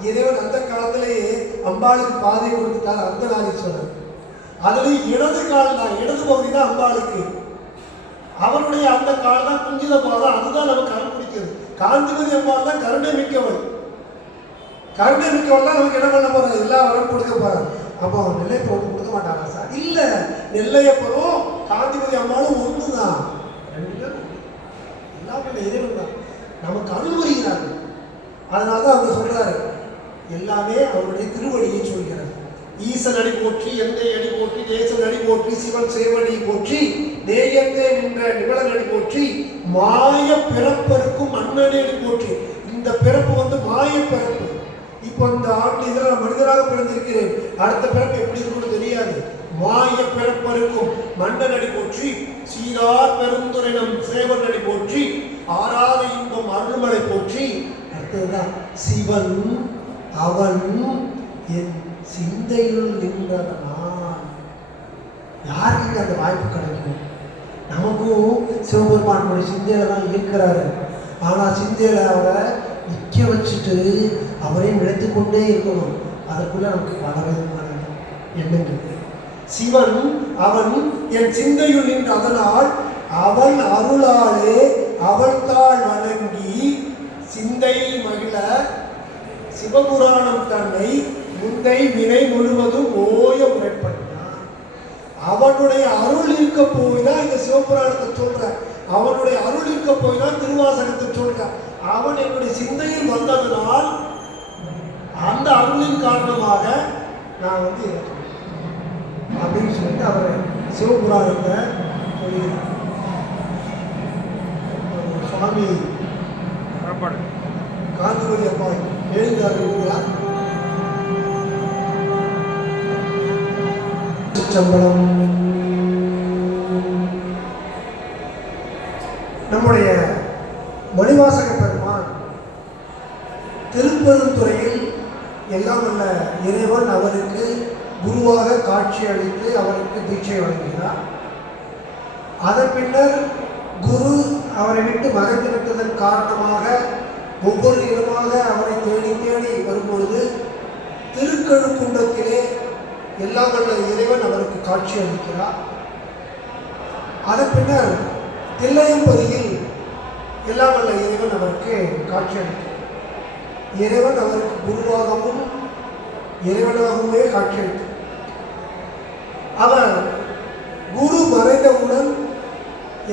இறைவன் அந்த காலத்திலேயே அம்பாளுக்கு பாதை கொடுத்துட்டார் அர்த்தநாரீஸ்வரர். அதுலேயும் இடது கால் தான், இடது பகுதி தான் அம்பாளுக்கு. அவருடைய அந்த கால் தான் குஞ்சித பாதம், அதுதான் நமக்கு அருள் பிடிக்கிறது. காந்திமதி அம்பாள் தான் கருணை மிக்கவள். கருணை மிக்கவள் தான் நமக்கு என்ன பண்ண போறாரு, எல்லா வரம் கொடுக்க போறாரு. அப்போ நெல்லையப்பரும் கொடுக்க மாட்டாரா சார்? இல்ல, நெல்லையப்பரும் காந்திமதி அம்மாளும் ஒண்ணுதான், எல்லாமே இறைவன் தான் நமக்கு அருள் புரிகிறார்கள். அதனாலதான் அவங்க சொல்றாரு, எல்லாமே அவருடைய திருவடியை சொல்கிறார். ஈசன் அடி போற்றி, எந்தை அடி போற்றி, தேசன் அடி போற்றி, சிவன் சேவடி போற்றி, நேயத்தே நின்ற நிபலன் அடி போற்றி, மாய பிறப்பருக்கும் மன்னனே அடி போற்றி. இந்த பிறப்பு வந்து மாய பிறப்பு. இப்போ இந்த ஆண்டு இதில் நான் மனிதராக பிறந்திருக்கிறேன், அடுத்த பிறப்பு எப்படி இருக்குன்னு தெரியாது. மாய பிறப்பருக்கும் மன்னன் அடி போற்றி, சீரார் பெருந்துரைனம் சேவன் அடி போற்றி, ஆராத இன்பம் அருள்மலை போற்றி. அடுத்ததுதான் சிவன் அவன் என் சிந்தையுள் நின்றதனால். யாருக்கு அந்த வாய்ப்பு கிடைக்கும்? நமக்கும் சிவபெருமானுடைய சிந்தையில தான் இருக்கிறாரு. ஆனால் சிந்தையில அவரை நிற்க வச்சுட்டு அவரை நினைத்து கொண்டே இருக்கணும். அதற்குள்ள நமக்கு பல விதமான எண்ணங்கள். சிவன் அவன் என் சிந்தையுள் நின்று அதனால் அவன் அருளாலே அவள் தாள் வணங்கி சிந்தை மகிழ சிவபுராணம் தன்னை முந்தை வினை முழுவதும் ஓய முறைப்பட்டான். அவனுடைய அருள் இருக்க போய் தான் இந்த சிவபுராணத்தை சொல்ற, அவனுடைய அருள் இருக்க போய் தான் திருவாசகத்தை சொல்ற. அவன் என்னுடைய சிந்தையில் வந்ததனால் அந்த அருளின் காரணமாக நான் வந்து அப்படின்னு சொல்லிட்டு அவர் சிவபுராணத்தை சொல்லுகிறார். சுவாமி காந்திமதி அப்பா எழுந்தார். சம்பளம் நம்முடைய மணிவாசக பெருமான் திருப்பெருந்துறையில் எல்லாம் வல்ல இறைவன் அவருக்கு குருவாக காட்சி அளித்து அவருக்கு தீட்சை வழங்கினார். அதன் பின்னர் குரு அவரை விட்டு மறைந்து விட்டதன் காரணமாக ஒவ்வொரு இடமாக அவரை தேடி தேடி வரும்பொழுது திருக்கழுக்குன்றத்திலே எல்லாம் வல்ல இறைவன் அவருக்கு காட்சி அளிக்கிறார். அதன் பின்னர் தில்லையம்பதியில் எல்லாம் வல்ல இறைவன் அவருக்கு காட்சி அளிக்கிறார். இறைவன் அவருக்கு குருவாகவும் இறைவனாகவே காட்சி அளித்தார். அவர் குரு மறைந்தவுடன்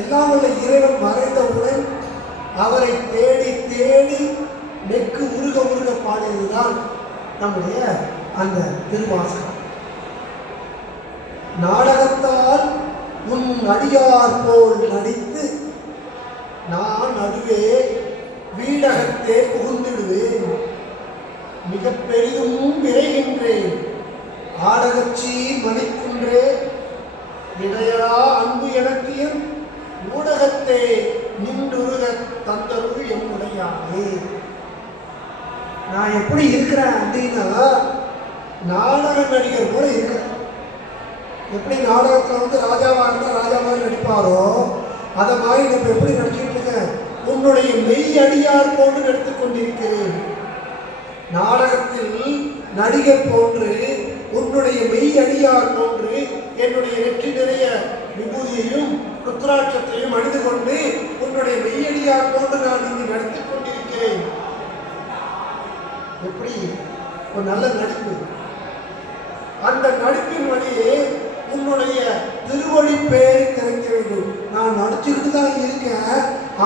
எல்லாம் வல்ல இறைவன் மறைந்தவுடன் அவரை தேடி தேடி நெக்கு உருக உருக பாடியதுதான் நம்முடைய அந்த திருவாசகம். நாடகத்தால் உன் அடியார் போல் நடித்து நான் நடுவே வீடகத்தே புகுந்திடுவேன், மிக பெரிதும் விரைகின்றேன், ஆடகச்சி மணிக்குன்றே இடையரா அன்பு எனக்கு ஊடகத்தே நின்றுருக தந்தருள் என்னுடையானே. நான் எப்படி இருக்கிறேன் அப்படின்னா நாடக நடிகர் போல இருக்கிறேன். எப்படி நாடகத்தில் வந்து ராஜாவாக இருந்தால் ராஜா மாதிரி நடிப்பாரோ அதை மாதிரி நம்ம எப்படி நடிச்சுட்டு இருக்கேன், உன்னுடைய மெய் அடியார் போன்று நடித்துக் கொண்டிருக்கிறேன். நாடகத்தில் நடிகர் போன்று உன்னுடைய மெய் அடியார் போன்று என்னுடைய நெற்றி நிறைய விபூதியையும் ருத்ராட்சத்தையும் அணிந்து கொண்டு உன்னுடைய மெய்யடியார் போன்று நான் இங்கு நடித்துக் கொண்டிருக்கிறேன். எப்படி ஒரு நல்ல நடிப்பு. அந்த நடிப்பின் வழியே உன்னுடைய திருவடி பேரை திறக்க வேண்டும். நான் நடிச்சுக்கிட்டு தான் இருக்கேன்,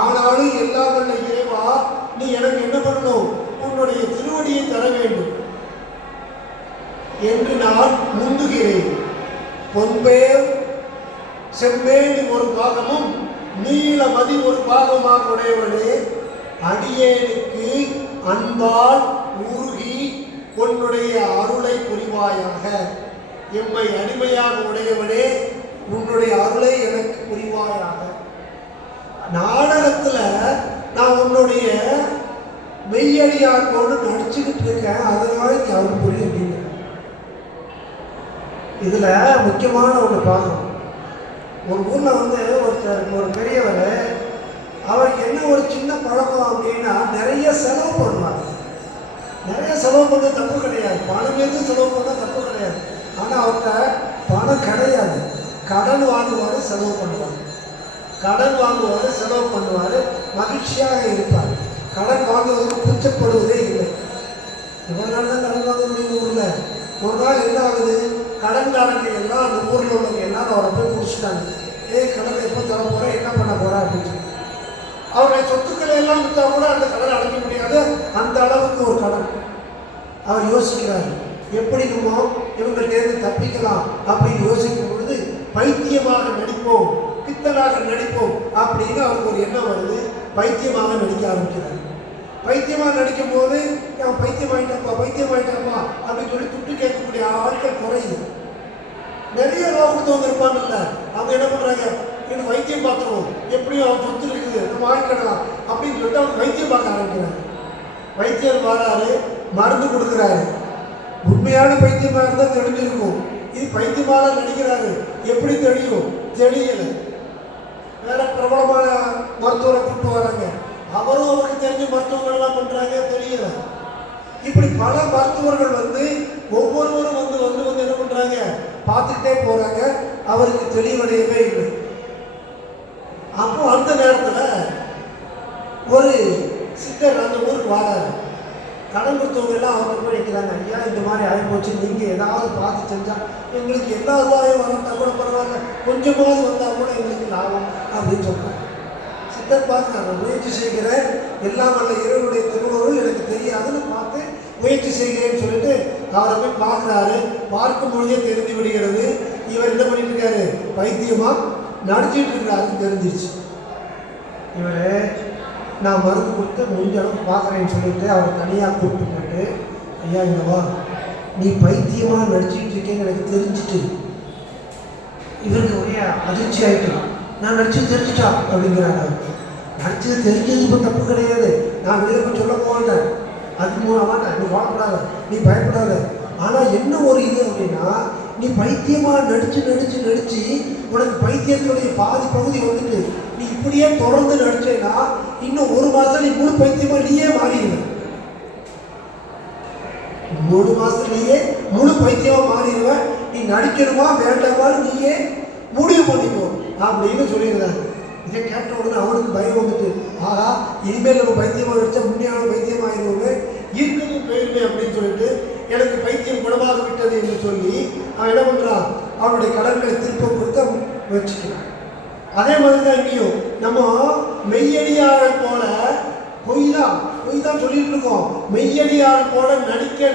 ஆனாலும் எல்லாம் வல்ல இறைவா நீ எனக்கு என்ன பண்ணணும், உன்னுடைய திருவடியை தர வேண்டும் என்று நான் முந்துகிறேன். பொன்பேர் செம்மேனி ஒரு பாகமும் நீலமதி ஒரு பாகமாக உடையவனே, அடியேனுக்கு அன்பால் உருகி உன்னுடைய அருளை புரிவாயாக. எம்மை அடிமையாக உடையவனே, உன்னுடைய அருளை எனக்கு புரிவாயாக. நாடகத்துல நான் உன்னுடைய மெய்யடியார் போல நடிச்சுக்கிட்டு இருக்கேன், அதனால நீ அவர் புரிய அப்படின்னு. இதுல முக்கியமான ஒன்று பார்க்கணும். ஒரு ஊர்ல வந்து ஒரு பெரியவர், அவருக்கு என்ன ஒரு சின்ன பழக்கம் அப்படின்னா நிறைய செலவு பண்ணுவார். நிறைய செலவு பண்ண தப்பு கிடையாது, பணம் இருந்து செலவு பண்ண தப்பு கிடையாது. ஆனால் அவர்கிட்ட பணம் கிடையாது, கடன் வாங்குவார், செலவு பண்ணுவார். கடன் வாங்குவார், செலவு பண்ணுவார், மகிழ்ச்சியாக இருப்பார். கடன் வாங்குவதற்கு கூச்சப்படுவதே இல்லை. இவ்வளவு நாள் தான் கடன் வாங்க முடியும் ஊரில். ஒரு நாள் என்ன ஆகுது, கடன்காரங்க எல்லாம் அந்த ஊரில் உள்ளவங்க எல்லாரும் அவரை போய் முடிச்சுட்டாங்க. கடனை எப்போ தர போகிறேன், என்ன பண்ண போகிறேன் அப்படின்னு சொல்லி அவருடைய சொத்துக்களை எல்லாம் விற்றா கூட அந்த கடனை அடைக்க முடியாது, அந்த அளவுக்கு ஒரு கடன். அவர் யோசிக்கிறார், எப்படி நம்ம இவங்கள்டேருந்து தப்பிக்கலாம் அப்படின்னு யோசிக்கும் பொழுது பைத்தியமாக நடிப்போம், பித்தலாக நடிப்போம் அப்படின்னு அவருக்கு ஒரு எண்ணம் வருது. பைத்தியமாக நடிக்க ஆரம்பிக்கிறார். பைத்தியமாக நடிக்கும் போது பைத்தியமாயிட்டாப்பா அப்படின்னு சொல்லி துட்டு கேட்கக்கூடிய ஆட்கள் குறையுது. நிறைய ரோகத்தவங்க இருப்பாங்கல்ல, அவங்க என்ன பண்ணுறாங்க, எனக்கு வைத்தியம் பார்த்துருவோம், எப்படியும் அவன் சொத்து இருக்குது, நம்ம வாங்கிக்கலாம் அப்படின்னு சொல்லிட்டு அவங்க வைத்தியம் பார்க்க ஆரம்பிக்கிறாங்க. வைத்தியர் வராரு, மருந்து கொடுக்குறாரு. உண்மையான பைத்தியமாக இருந்தால் தெரிஞ்சிருக்கும், இது பைத்தியமாக நடிக்கிறாரு. எப்படி தெரியும், தெரியலை. வேற பிரபலமான மருத்துவரை கூப்பிட்டு வராங்க, அவரும் அவருக்கு தெரிஞ்ச மருத்துவங்கள்லாம் பண்ணுறாங்க, தெரியல. இப்படி பல மருத்துவர்கள் வந்து ஒவ்வொருவரும் வந்து வந்து வந்து என்ன பண்ணுறாங்க, பார்த்துக்கிட்டே போகிறாங்க, அவருக்கு தெளிவடையவே இல்லை. அப்போ அந்த நேரத்தில் ஒரு சித்தர் அந்த ஊருக்கு வராரு. கடன் கொடுத்தவங்க எல்லாம் அவங்க போய் நிற்கிறாங்க, ஐயா இந்த மாதிரி ஆகிப்போச்சு, நீங்கள் ஏதாவது பார்த்து செஞ்சால் எங்களுக்கு எல்லா ரூபாயும் வரட்டா கூட பரவாயில்ல, கொஞ்சமாவது வந்தால் கூட எங்களுக்கு லாபம் அப்படின்னு சொல்கிறாங்க. சித்தர் பார்த்து நான் முயற்சி செய்கிறேன், எல்லாம் வல்ல இறைவனுடைய திருவுருள் எனக்கு தெரியாதுன்னு பார்த்து முயற்சி செய்கிறேன்னு சொல்லிட்டு அவரை போய் பார்க்குறாரு. பார்க்கும் பொழுதே தெரிந்து விடுகிறது, இவர் என்ன பண்ணிட்டு இருக்காரு, பைத்தியமாக நடிச்சிட்டு இருக்காருன்னு தெரிஞ்சிருச்சு. இவர் நான் மருந்து கொடுத்து முடிஞ்ச அளவுக்கு பார்க்குறேன்னு சொல்லிட்டு அவரை தனியாக கூப்பிட்டு போட்டு, ஐயா இங்கவா, நீ பைத்தியமாக நடிச்சிட்டு இருக்கேன்னு எனக்கு தெரிஞ்சுட்டு. இவருக்கு ஒரே அதிர்ச்சி ஆகிட்டு, நான் நடிச்சு தெரிஞ்சுட்டா அப்படிங்கிறாங்க. நடிச்சது தெரிஞ்சது இப்போ தப்பு கிடையாது, நான் வெளியே சொல்ல போவேன், அதுக்கு மூலமாக நீ வாழப்படாத, நீ பயப்படாத. ஆனால் என்ன ஒரு இது அப்படின்னா, நீ பைத்தியமாக நடிச்சு உனக்கு பைத்தியத்துடைய பாதி பகுதி வந்துட்டு நீ இப்படியே தொடர்ந்து நடிச்சேன்னா இன்னும் ஒரு மாதம் நீ முழு பைத்தியமாக நீயே மாறிடுவேன். 3 மாதத்துலேயே முழு பைத்தியமாக மாறிடுவேன். நீ நடிக்கணுமா வேண்டாமான்னு நீயே முடிவு பண்ணிக்கோ அப்படின்னு சொல்லிடுறாரு. இதை கேட்ட உடனே அவனுக்கு பயம் வந்துட்டு, ஆகா இனிமேல் நம்ம பைத்தியமாக நடிச்சா முன்னையான பைத்தியமாக ஆயிடுவோமே, இருக்கிறது போயிருமே அப்படின்னு சொல்லிட்டு எனக்கு பைத்தியம் குணமாக விட்டது என்று சொல்லி அவன் என்ன பண்ணுறான், அவனுடைய கடன்களை திருப்ப கொடுத்த முயற்சிக்கிறான். அதே மாதிரி தான் இங்கேயும் நம்ம மெய்யடியாரை போல பொய் தான் சொல்லிட்டு இருக்கோம். மெய்யடியாரை போல நடிக்க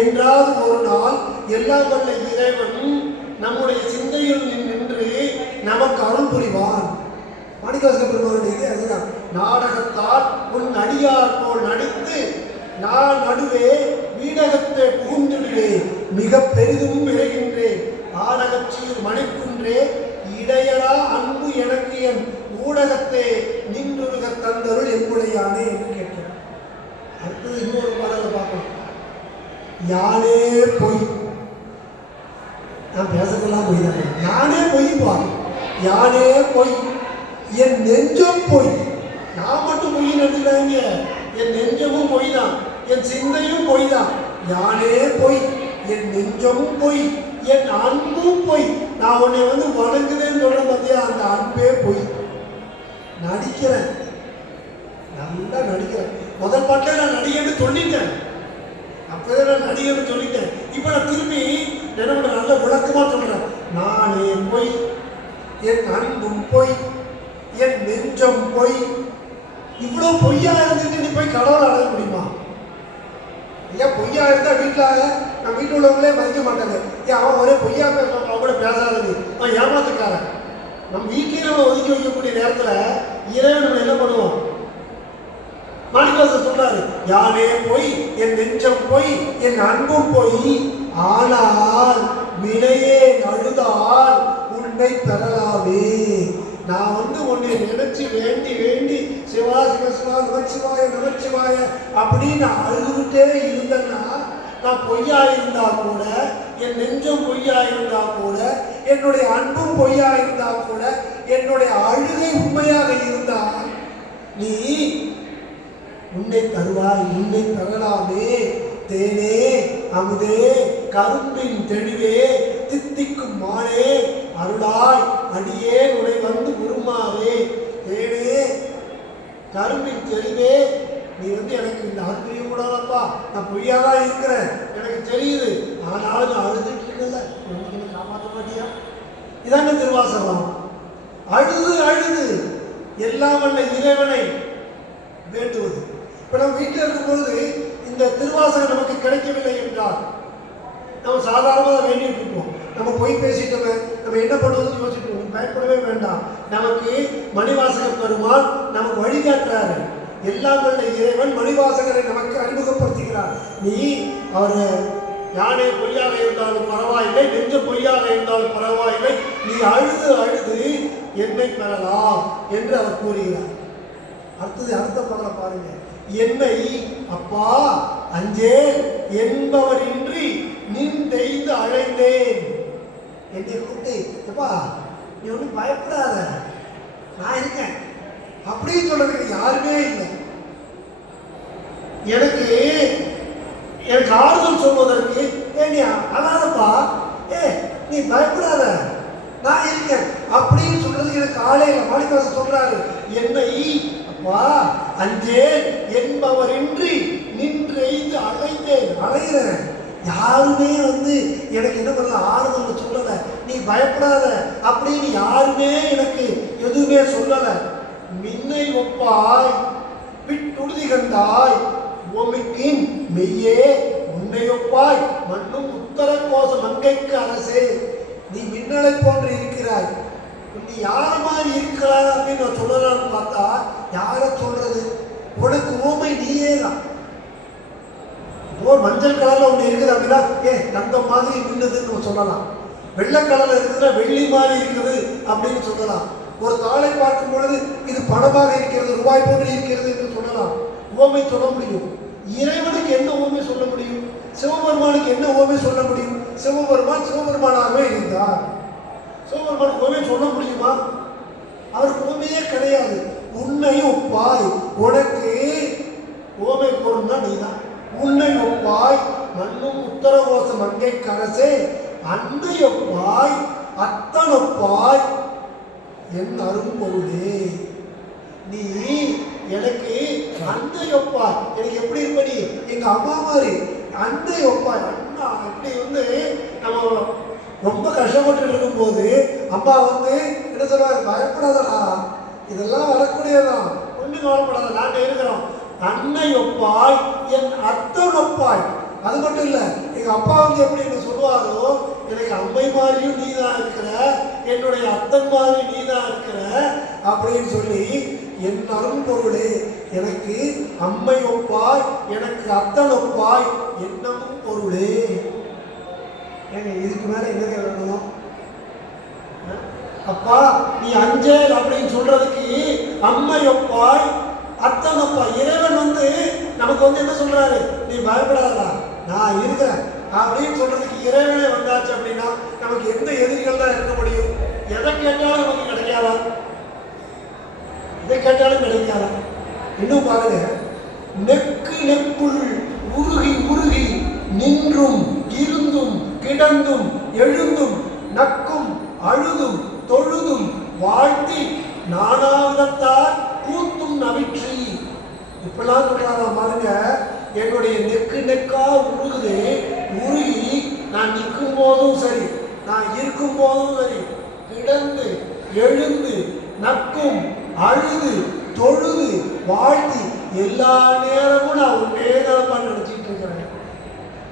என்றாவது ஒரு நாள் எல்லாம் வல்ல இறைவன் நம்முடைய சிந்தையில் நின்று நமக்கு அருள் புரிவான். மாணிக்கவாசக பெருமானுடைய இது அதுதான். நாடகத்தால் உன் அடியார் போல் நடித்து நான் நடுவே வீடகத்தை புகுந்துடுவேன், மிக பெரிதும் விரைகின்றேன். ஆடகச்சீர் மணிக்குன்றே இடையரா அன்பு எனக்கு என் ஊடகத்தை நின்றுருக தந்தருள் எங்குடையானே என்று கேட்கிறார். அடுத்தது இன்னொரு பாடலை பார்க்கணும். யானே பொய், நான் பேசுறதெல்லாம் பொய் தானே, யானே பொய்ப்பா, யானே பொய், என் நெஞ்சம் பொய். நான் மட்டும் பொய் நினைக்கிறாங்க, என் நெஞ்சமும் பொய் தான், என் சிந்தையும் பொய் தான். யானே பொய், என் நெஞ்சமும் பொய், என் அன்பும் பொய். நான் உன்னை வணங்குதேன்னு சொல்ல பார்த்தியா, அந்த அன்பே பொய். நடிக்கிறேன், நல்லா நடிக்கிறேன். முதல் பாட்டில் நான் நடிகன்னு சொல்லிட்டேன், அப்போதான் நான் நடிகன்னு சொல்லிட்டேன். இப்போ நான் திரும்பி என்ன நல்ல விளக்கமாக சொல்கிறேன். நானே பொய், என் அன்பும் பொய், என் நெஞ்சம் பொய். இவ்வளோ பொய்யா இருந்துட்டு நீ போய் கடவுளை அடைய முடியுமா? ஏன் பொய்யா இருந்தால் நம்ம வீட்டில் உள்ளவங்களே மதிக்க மாட்டாங்க. ஏன் அவன் ஒரே பொய்யா பேசுவான், அவன் கூட பேசாதது, அவன் ஏமாத்துக்காரன். நம்ம வீட்லேயே நம்ம ஒதுக்கி வைக்கக்கூடிய நேரத்தில் இறைவன் நம்ம என்ன பண்ணுவோம்? மாணிக்கவாசகர் சொல்றாரு, யானே பொய், என் நெஞ்சம் பொய், என் அன்பும் பொய், ஆனால் வினையே அழுதால் உன்னை பெறலாமே. நான் உன்னை நினைச்சு வேண்டி வேண்டி சிவா சிவ சிவா நமச்சிவாய நமச்சிவாய அப்படின்னு அழுதுகிட்டே இருந்தேன்னா, நான் பொய்யா இருந்தா கூட, என் நெஞ்சம் பொய்யா இருந்தா கூட, என்னுடைய அன்பும் பொய்யா இருந்தா கூட, என்னுடைய அழுகை உண்மையாக இருந்தால் நீ உன்னை தருவாய், உன்னை பெறலாமே. தேனே அமுதே கரும்பின் தெளிவே தித்திக்கும் மானே அருளாய் அடியே உன்னை உருமாறே. தேனே கரும்பின் தெளிவே, நீ எனக்கு இந்த அன்பையும் கூடாதப்பா, நான் பொய்யாதான் இருக்கிறேன், எனக்கு தெரியுது, ஆனாலும் நான் அழுதுட்டு இருக்கல, காப்பாற்ற மாட்டியா? இதாங்க திருவாசகம். அழுது அழுது எல்லாம் வல்ல இறைவனை வேண்டுவது. இப்போ நம்ம வீட்டில் இருக்கும்பொழுது இந்த திருவாசகம் நமக்கு கிடைக்கவில்லை என்றால் நம்ம சாதாரணமாக வேண்டிட்டு இருப்போம். நம்ம பொய் பேசிட்டோமே, நம்ம என்ன பண்ணுவதுன்னு யோசிப்போம். பயப்படவே வேண்டாம். நமக்கு மணிவாசக பெருமான் நமக்கு வழிகாட்டுறாரு. எல்லாம் வல்ல இறைவன் மணிவாசகரை நமக்கு அறிமுகப்படுத்துகிறார். நீ அவர் யானே பொய்யாக இருந்தாலும் பரவாயில்லை, நெஞ்ச பொய்யாக இருந்தாலும் பரவாயில்லை, நீ அழுது அழுது என்னை பெறலாம் என்று அவர் கூறுகிறார். அடுத்த பாடலை பாருங்க. என்னை அப்பா அஞ்சேன் என்பவரின்றி நின் தெய்து அழைந்தேன். என்னை கூப்பிட்டு, அப்பா நீ ஒன்றும் பயப்படாத, நான் இருக்கேன் அப்படின்னு சொல்றதுக்கு யாருமே இல்லை. எனக்கு ஆறுதல் சொல்வதற்கு, நீ அழாதப்பா, நீ பயப்படாத, நான் இருக்கேன் அப்படின்னு சொல்றது எனக்கு ஆலையில மாணிக்கவாசகர் சொல்றாரு. என்னை அப்பா அஞ்சேன் என்பவரின்றி நின்றெய்து அழைந்தேன். அழைகிறேன், யாருமே எனக்கு என்ன பண்ணல, ஆறுதல் சொல்லலை, நீ பயப்படாத அப்படின்னு யாருமே எனக்கு எதுவுமே சொல்லலை. மின்னை ஒப்பாய் விட்டுறுதி கண்டாய் ஓமிக்கின் மெய்யே உன்னை ஒப்பாய் மண்ணும் உத்தர கோச மங்கைக்கு அரசே. நீ மின்னலை போன்று இருக்கிறாய், நீ யார மாதிரி இருக்கிறாய் அப்படின்னு நான் சொல்லலான்னு பார்த்தா யார சொல்றது? உனக்கு ஊமை நீயே தான். மஞ்சள் கலர்ல ஒண்ணு இருக்குது அப்படின்னா அந்த மாதிரி மின்னதுன்னு நம்ம சொல்லலாம். வெள்ளை கலர்ல இருக்குதுன்னா வெள்ளி மாதிரி இருக்குது அப்படின்னு சொல்லலாம். ஒரு தாளை பார்க்கும் பொழுது இது பணமாக இருக்கிறது, ரூபாய் போன்று இருக்கிறது என்று சொல்லலாம். உவமை சொல்ல முடியும். இறைவனுக்கு என்ன உவமை சொல்ல முடியும்? சிவபெருமானுக்கு என்ன உவமை சொல்ல முடியும்? சிவபெருமான் சிவபெருமானாகவே இருந்தார். சிவபெருமானுக்கு உவமை சொல்ல முடியுமா? அவருக்கு உவமையே கிடையாது. உன்னை ஒப்பாய், உனக்கு உவமை பொருள்னா நீதான். உன்னை ஒப்பாய் மண்ணும் உத்தரகோச மங்கை கரசே, அன்னை ஒப்பாய் அத்தனொப்பாய் என் அரும்பொருளே. நீ எனக்கு அன்னை ஒப்பாய், எனக்கு எப்படி இருப்ப? நீ எங்க அம்மா மாதிரி அன்னை ஒப்பாய். அண்ணா இப்படி நம்ம ரொம்ப கஷ்டப்பட்டு இருக்கும்போது அம்மா என்ன சொல்றாங்க, பயப்படாதடா, இதெல்லாம் வரக்கூடியதான், ஒன்றும் கவலைப்படாத, நாங்கள் இருக்கிறோம். அன்னை ஒப்பாய் என் அத்தன் ஒப்பாய். அது மட்டும் இல்லை, எங்கள் அப்பா எப்படி என்ன சொல்லுவாரோ, எனக்கு அம்மை மாதிரியும் நீ தான் இருக்கிற, என்னுடைய அத்தன் மாதிரி நீ தான் இருக்கிற அப்படின்னு சொல்லி, என் அரும்பொருளே, எனக்கு அம்மை ஒப்பாய், எனக்கு அத்தன் ஒப்பாய், என்னமும் பொருளே. ஏங்க இதுக்கு மேலே என்னங்க வேணும்? அப்பா நீ அஞ்சேல் அப்படின்னு சொல்றதுக்கு அம்மையொப்பாய் அத்தனப்பா. இறைவன் நமக்கு என்ன சொல்றாரு, நீ பயப்படாதா நான் இருக்கிறேன் அப்படின்னு சொல்றதுக்கு இறைவனே வந்தாச்சு அப்படின்னா நமக்கு எந்த எதிரிகள் தான் இருக்க முடியும்? எதை கேட்டாலும் நமக்கு கிடைக்காதா? எதை கேட்டாலும் கிடைக்காதா? இன்னும் பாருங்க, நெக்கு நெக்குள் உருகி உருகி நின்றும் இருந்தும் கிடந்தும் எழுந்தும் நக்கும் அழுதும் தொழுதும் வாழ்த்தி நானாவிதத்தால் கூத்தும் நவிற்றி. இப்பெல்லாம் சொல்றாங்க பாருங்க, என்னுடைய நெக்கு நெக்கா உருகுது, உருகி நான் நிற்கும் போதும் சரி, நான் இருக்கும் போதும் சரி, கிடந்து எழுந்து நக்கும் அழுது தொழுது வாழ்த்தி எல்லா நேரமும் நான் ஒன்னே நேரமா நினைச்சிட்டு இருக்கிறேன்.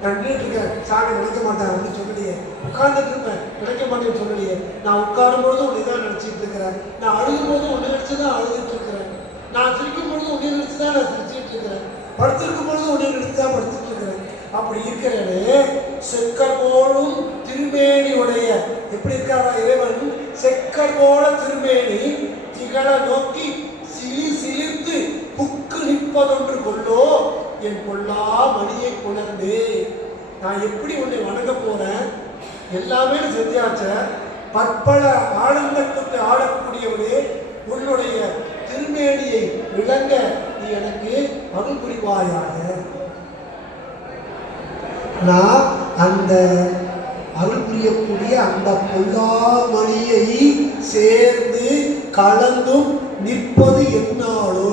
நான் நின்றுட்டு இருக்கேன், சாமி நினைக்க மாட்டேன் அப்படின்னு சொல்லலையே. உட்கார்ந்துட்டு இருப்பேன், நினைக்க மாட்டேன்னு சொல்லலையே. நான் உட்காரும் பொழுதும் ஒன்றுதான் நினைச்சிட்டு இருக்கிறேன். நான் அழுகும் போதும் ஒன்று நினைச்சுதான் அழுதுட்டு இருக்கிறேன். நான் சிரிக்கும் பொழுதும் ஒன்று நினைச்சுதான் நான் சிரிச்சிட்டு இருக்கிறேன். படுத்திருக்கும் பொழுதும் ஒன்று நினைச்சுதான் படுத்துட்டு இருக்கிறேன். அப்படி இருக்கிறேன்னு செக்கர் போலும் திருமேனி உடைய, எப்படி இருக்காரா இறைவன்? செக்கர் போல திருமேனி திகழ நோக்கி சிலி சிலிர்த்து புக்கு நிற்பதொன்று கொள்ளோ என் கொள்ளா மணியை கொணர்ந்து. நான் எப்படி உன்னை வணங்க போறேன்? எல்லாமே செஞ்சாச்ச. பற்பல ஆனந்தத்துக்கு ஆடக்கூடியவனே, உன்னுடைய திருமேனியை விளங்க நீ எனக்கு அருள் புரிவாயாக. நான் அந்த அருள் புரியக்கூடிய அந்த பொல்லாமணியை சேர்ந்து கலந்தும் நிற்பது என்னாலோ?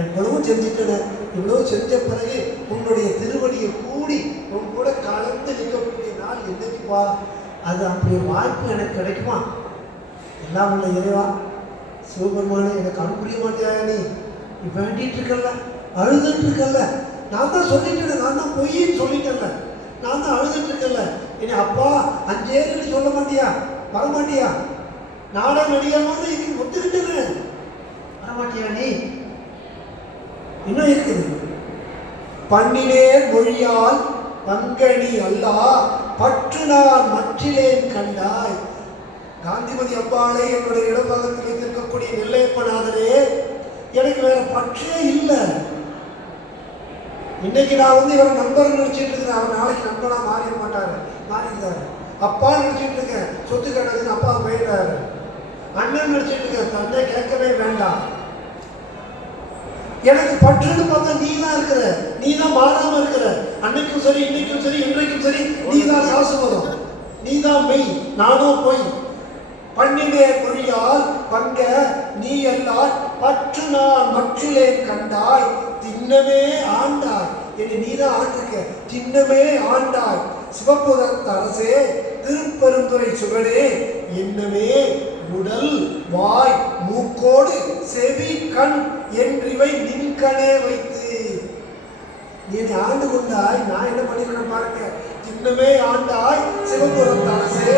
இவ்வளவு செஞ்சுட்டேன், இவ்வளவு செஞ்ச பிறகு உன்னுடைய திருவடியை கூடி உன் கூட கலந்து நிற்கக்கூடிய நாள் என்னைக்குப்பா? அது அப்படி வாய்ப்பு எனக்கு கிடைக்குமா? எல்லாம் உள்ள இறைவா சிவபெருமானே, எனக்கு அருள் புரிய மாட்டியா? நீ வேண்டிட்டு இருக்கல, அழுதுட்டு இருக்கல, நான் தான் சொல்லிட்டேன், நான் தான் பொய்ன்னு சொல்லிட்டேன்ல, நான் தான் அழுதுட்டு இருக்கல. இனி அப்பா அஞ்சேன்னு சொல்ல மாட்டியா? வரமாட்டியா? நாடக நடிகமான இது ஒத்துக்கிட்டேன், வரமாட்டியா? நீ இன்னும் இருக்குது. பண்ணினேன் மொழியால் பங்கனி அல்லா பற்று நான் மற்றிலேன் கண்டாய். காந்திமதி அம்பாளை என்னுடைய இடபாகத்தில் வைத்திருக்கக்கூடிய நெல்லையப்பநாதரே, எனக்கு வேற பற்றே இல்லை. இன்னைக்கு நான் இவரை நண்பர் நினைச்சிட்டு இருக்கிறேன், அவர் நாளைக்கு நண்பனா மாறிட மாட்டாரு, மாறிடுறாரு. அப்பா நினைச்சிட்டு இருக்கேன், சொத்து கட்டதுன்னு அப்பா போயிட்டாரு. அண்ணன் நினைச்சிட்டு இருக்கேன், தந்தை கேட்கவே வேண்டாம். எனக்கு பற்றுன்னு பார்த்தா நீ தான் இருக்கிற, நீ தான் மாறாம இருக்கிற. அன்னைக்கும் சரி, இன்னைக்கும் சரி, இன்றைக்கும் சரி, நீ தான் சாசுவதம், நீ தான் மெய், நானும் பொய். பண்ணினே மொழியால் பங்க நீ எல்லால் பற்று நான் மற்றிலேன் கண்டாய். திண்ணமே ஆண்டாய், என்னை நீதான் ஆண்டிருக்க, திண்ணமே ஆண்டாய். சிவபுரத்து அரசே, திருப்பெருந்துறை சுவனே, என்னமே உடல் வாய் மூக்கோடு செவி கண் என்றிவை நின்கணே வைத்து நீ என்னை ஆண்டு கொண்டாய். நான் என்ன பண்ணிக்கிறேன் பாருங்க. திண்ணமே ஆண்டாய் சிவபுரத்து அரசே,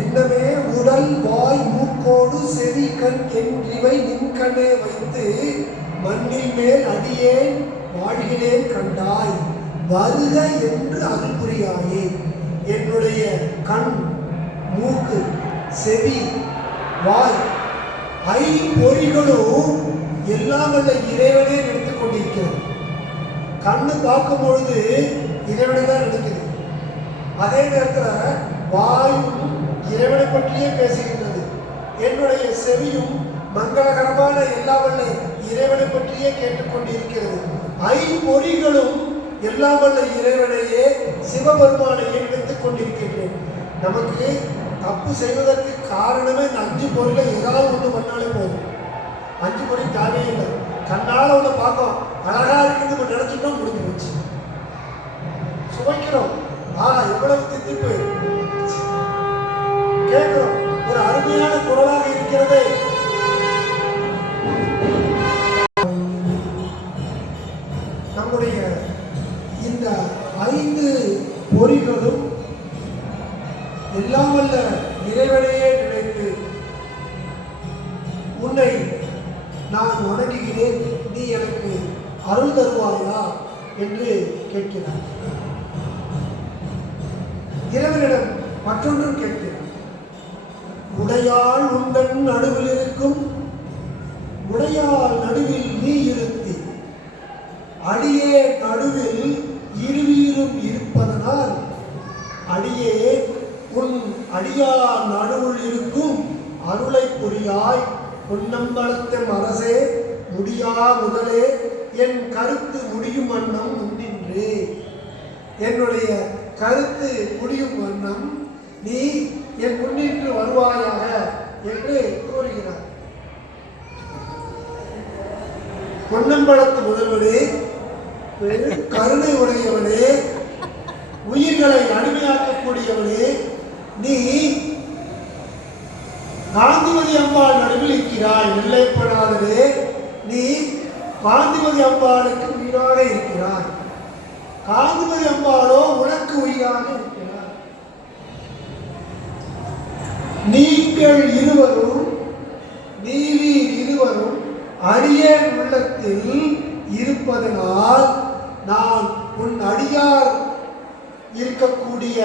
என்னமே உடல் வாய் மூக்கோடு செவி கண் என்றிவை நின்கண்ணே வைத்து மண்ணில் மேல் அடியேன் வாழ்கிறேன் கண்டாய். வருக என்று அருள் புரியாயே. என்னுடைய கண் மூக்கு செவி வாய் ஐம்பொறிகளும் எல்லாம் வல்ல இறைவனே நினைத்துக் கொண்டிருக்கிறது. கண்ணு பார்க்கும் பொழுது இறைவனை தான் நினைக்குது. அதே நேரத்தில் வாயும் இறைவனை பற்றியே பேசுகின்றது. என்னுடைய செவியும் மங்களகரமான எல்லா வல்ல இறைவனை பற்றியே கேட்டுக்கொண்டிருக்கிறது. ஐம்பொறிகளும் எல்லா வல்ல இறைவனையே சிவபெருமானையே நினைத்துக் கொண்டிருக்கின்றேன். நமக்கு தப்பு செய்வதற்கு காரணமே இந்த 5 பொருளை ஏதாவது ஒன்று பண்ணாலே போதும். 5 பொறி தேவையில்லை. கண்ணால் ஒன்று பார்க்கும், அழகா இருக்குன்னு நினைச்சுட்டோம், முடிஞ்சு போச்சு. சுவைக்கிறோம், எவ்வளவு தித்திப்பு கேட்கிறோம், ஒரு அருமையான குரலாக இருக்கிறது. நம்முடைய இந்த 5 பொறிகளும் எல்லாம் வல்ல இறைவனையே நினைத்து உன்னை நான் வணங்குகிறேன், நீ எனக்கு அருள் தருவாயா என்று கேட்கிறார். இறைவனிடம் மற்றொன்றும் கேட்கிறார். உடையாள் உந்தன் நடுவில் இருக்கும், உடையாள் நடுவில் நீ இருத்தி, அடியே நடுவில் இருவீரும் இருப்பதனால் அடியே உன் அடியார் நடுவில் இருக்கும் அருளை புரியாய். பொன்னம்பலத்தின் அரசே முடியா முதலே என் கருத்து முடியும் வண்ணம் முன்னின்று. என்னுடைய கருத்து முடியும் வண்ணம் நீ என் முன்னின்று வருவாயாக என்று கூறுகிறார். பொன்னம்பலத்து முதல்வனே, கருணை உடையவனே, உயிர்களை அடிமையாக்கக்கூடியவனே, நீ காந்திமதி அம்பாள் நடுவில் இருக்கிறாய். நிலைப்படாதவே நீ காந்திமதி அம்பாளுக்கு உயிராக இருக்கிறாய். காந்திமதி அம்பாளோ உனக்கு உயிராக இருக்கிறார். நீங்கள் இருவரும், நீவீர் இருவரும் அடியேன் உள்ளத்தில் இருப்பதனால் நான் உன் அடியார் இருக்கக்கூடிய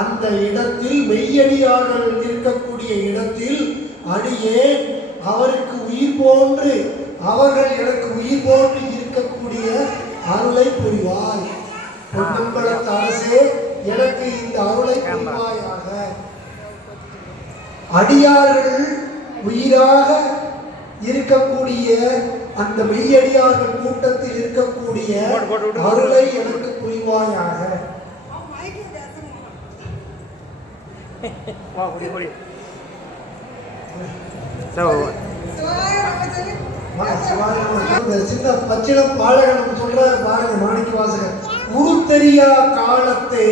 அந்த இடத்தில், மெய்யடியார்கள் இருக்கக்கூடிய இடத்தில் அடியேன் அவருக்கு உயிர் போன்று, அவர்கள் எனக்கு உயிர் போன்று இருக்கக்கூடிய அருளை புரிவாய். பொன்னம்பலத்து அரசே, எனக்கு இந்த அருளை புரிவாயாக. அடியார்கள் உயிராக இருக்கக்கூடிய அந்த மெய்யடியார்கள் கூட்டத்தில் இருக்கக்கூடிய அருளை எனக்கு புரிவாயாக. சின்ன பச்சிடம் பாலகன் சொல்ற பாருங்க மாணிக்க வாசகர். உருத்தெரியா காலத்தே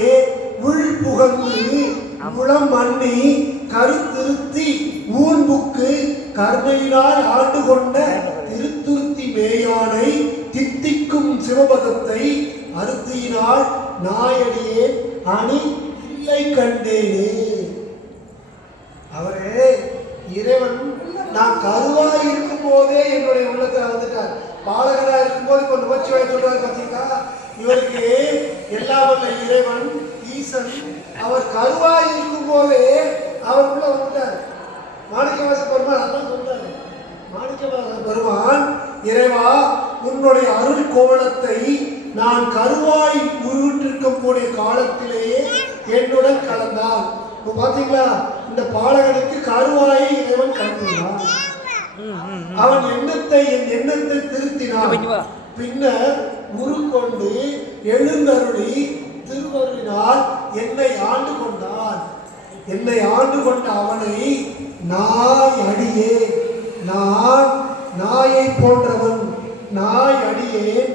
உள் புகழ்ந்து முளம் மண்ணி கருத்திருத்தி ஊன்புக்கு கருணையினால் ஆண்டு கொண்ட திருத்துருத்தி மேயானை தித்திக்கும் சிவபதத்தை அருத்தியினால் நாயடியே அணி இல்லை கண்டேனே. அவரே இறைவன் நான் கருவாய் இருக்கும் போதே என்னுடைய உள்ளத்தில் வந்துட்டார். பாலகனா இருக்கும் போது இப்ப நுவச்சிவாய் சொல்றாரு பார்த்தீங்களா, இவருக்கு எல்லாம் வல்ல இறைவன் ஈசன் அவர் கருவாய் இருக்கும் போதே அவருக்குள்ள வந்துட்டார். மாணிக்கவாச பெருமான் அதான் சொல்றாரு. மாணிக்கவாச பெருமான், இறைவா உன்னுடைய அருள் கோவணத்தை நான் கருவாய் உருவிட்டிருக்கும் கூடிய காலத்திலேயே என்னுடன் கலந்தான். இப்போ பாத்தீங்களா, இந்த பாலகனுக்கு கருவாயை இறைவன் கலந்துள்ளான். அவன் என் எண்ணத்தை திருத்தினான். பின்னர் உருக்கொண்டு எழுந்தருளி திருவருளினால் என்னை ஆண்டு கொண்டான். என்னை ஆண்டு கொண்ட அவனை நாய் அடியே, நான் நாயை போன்றவன், நாய் அடியேன்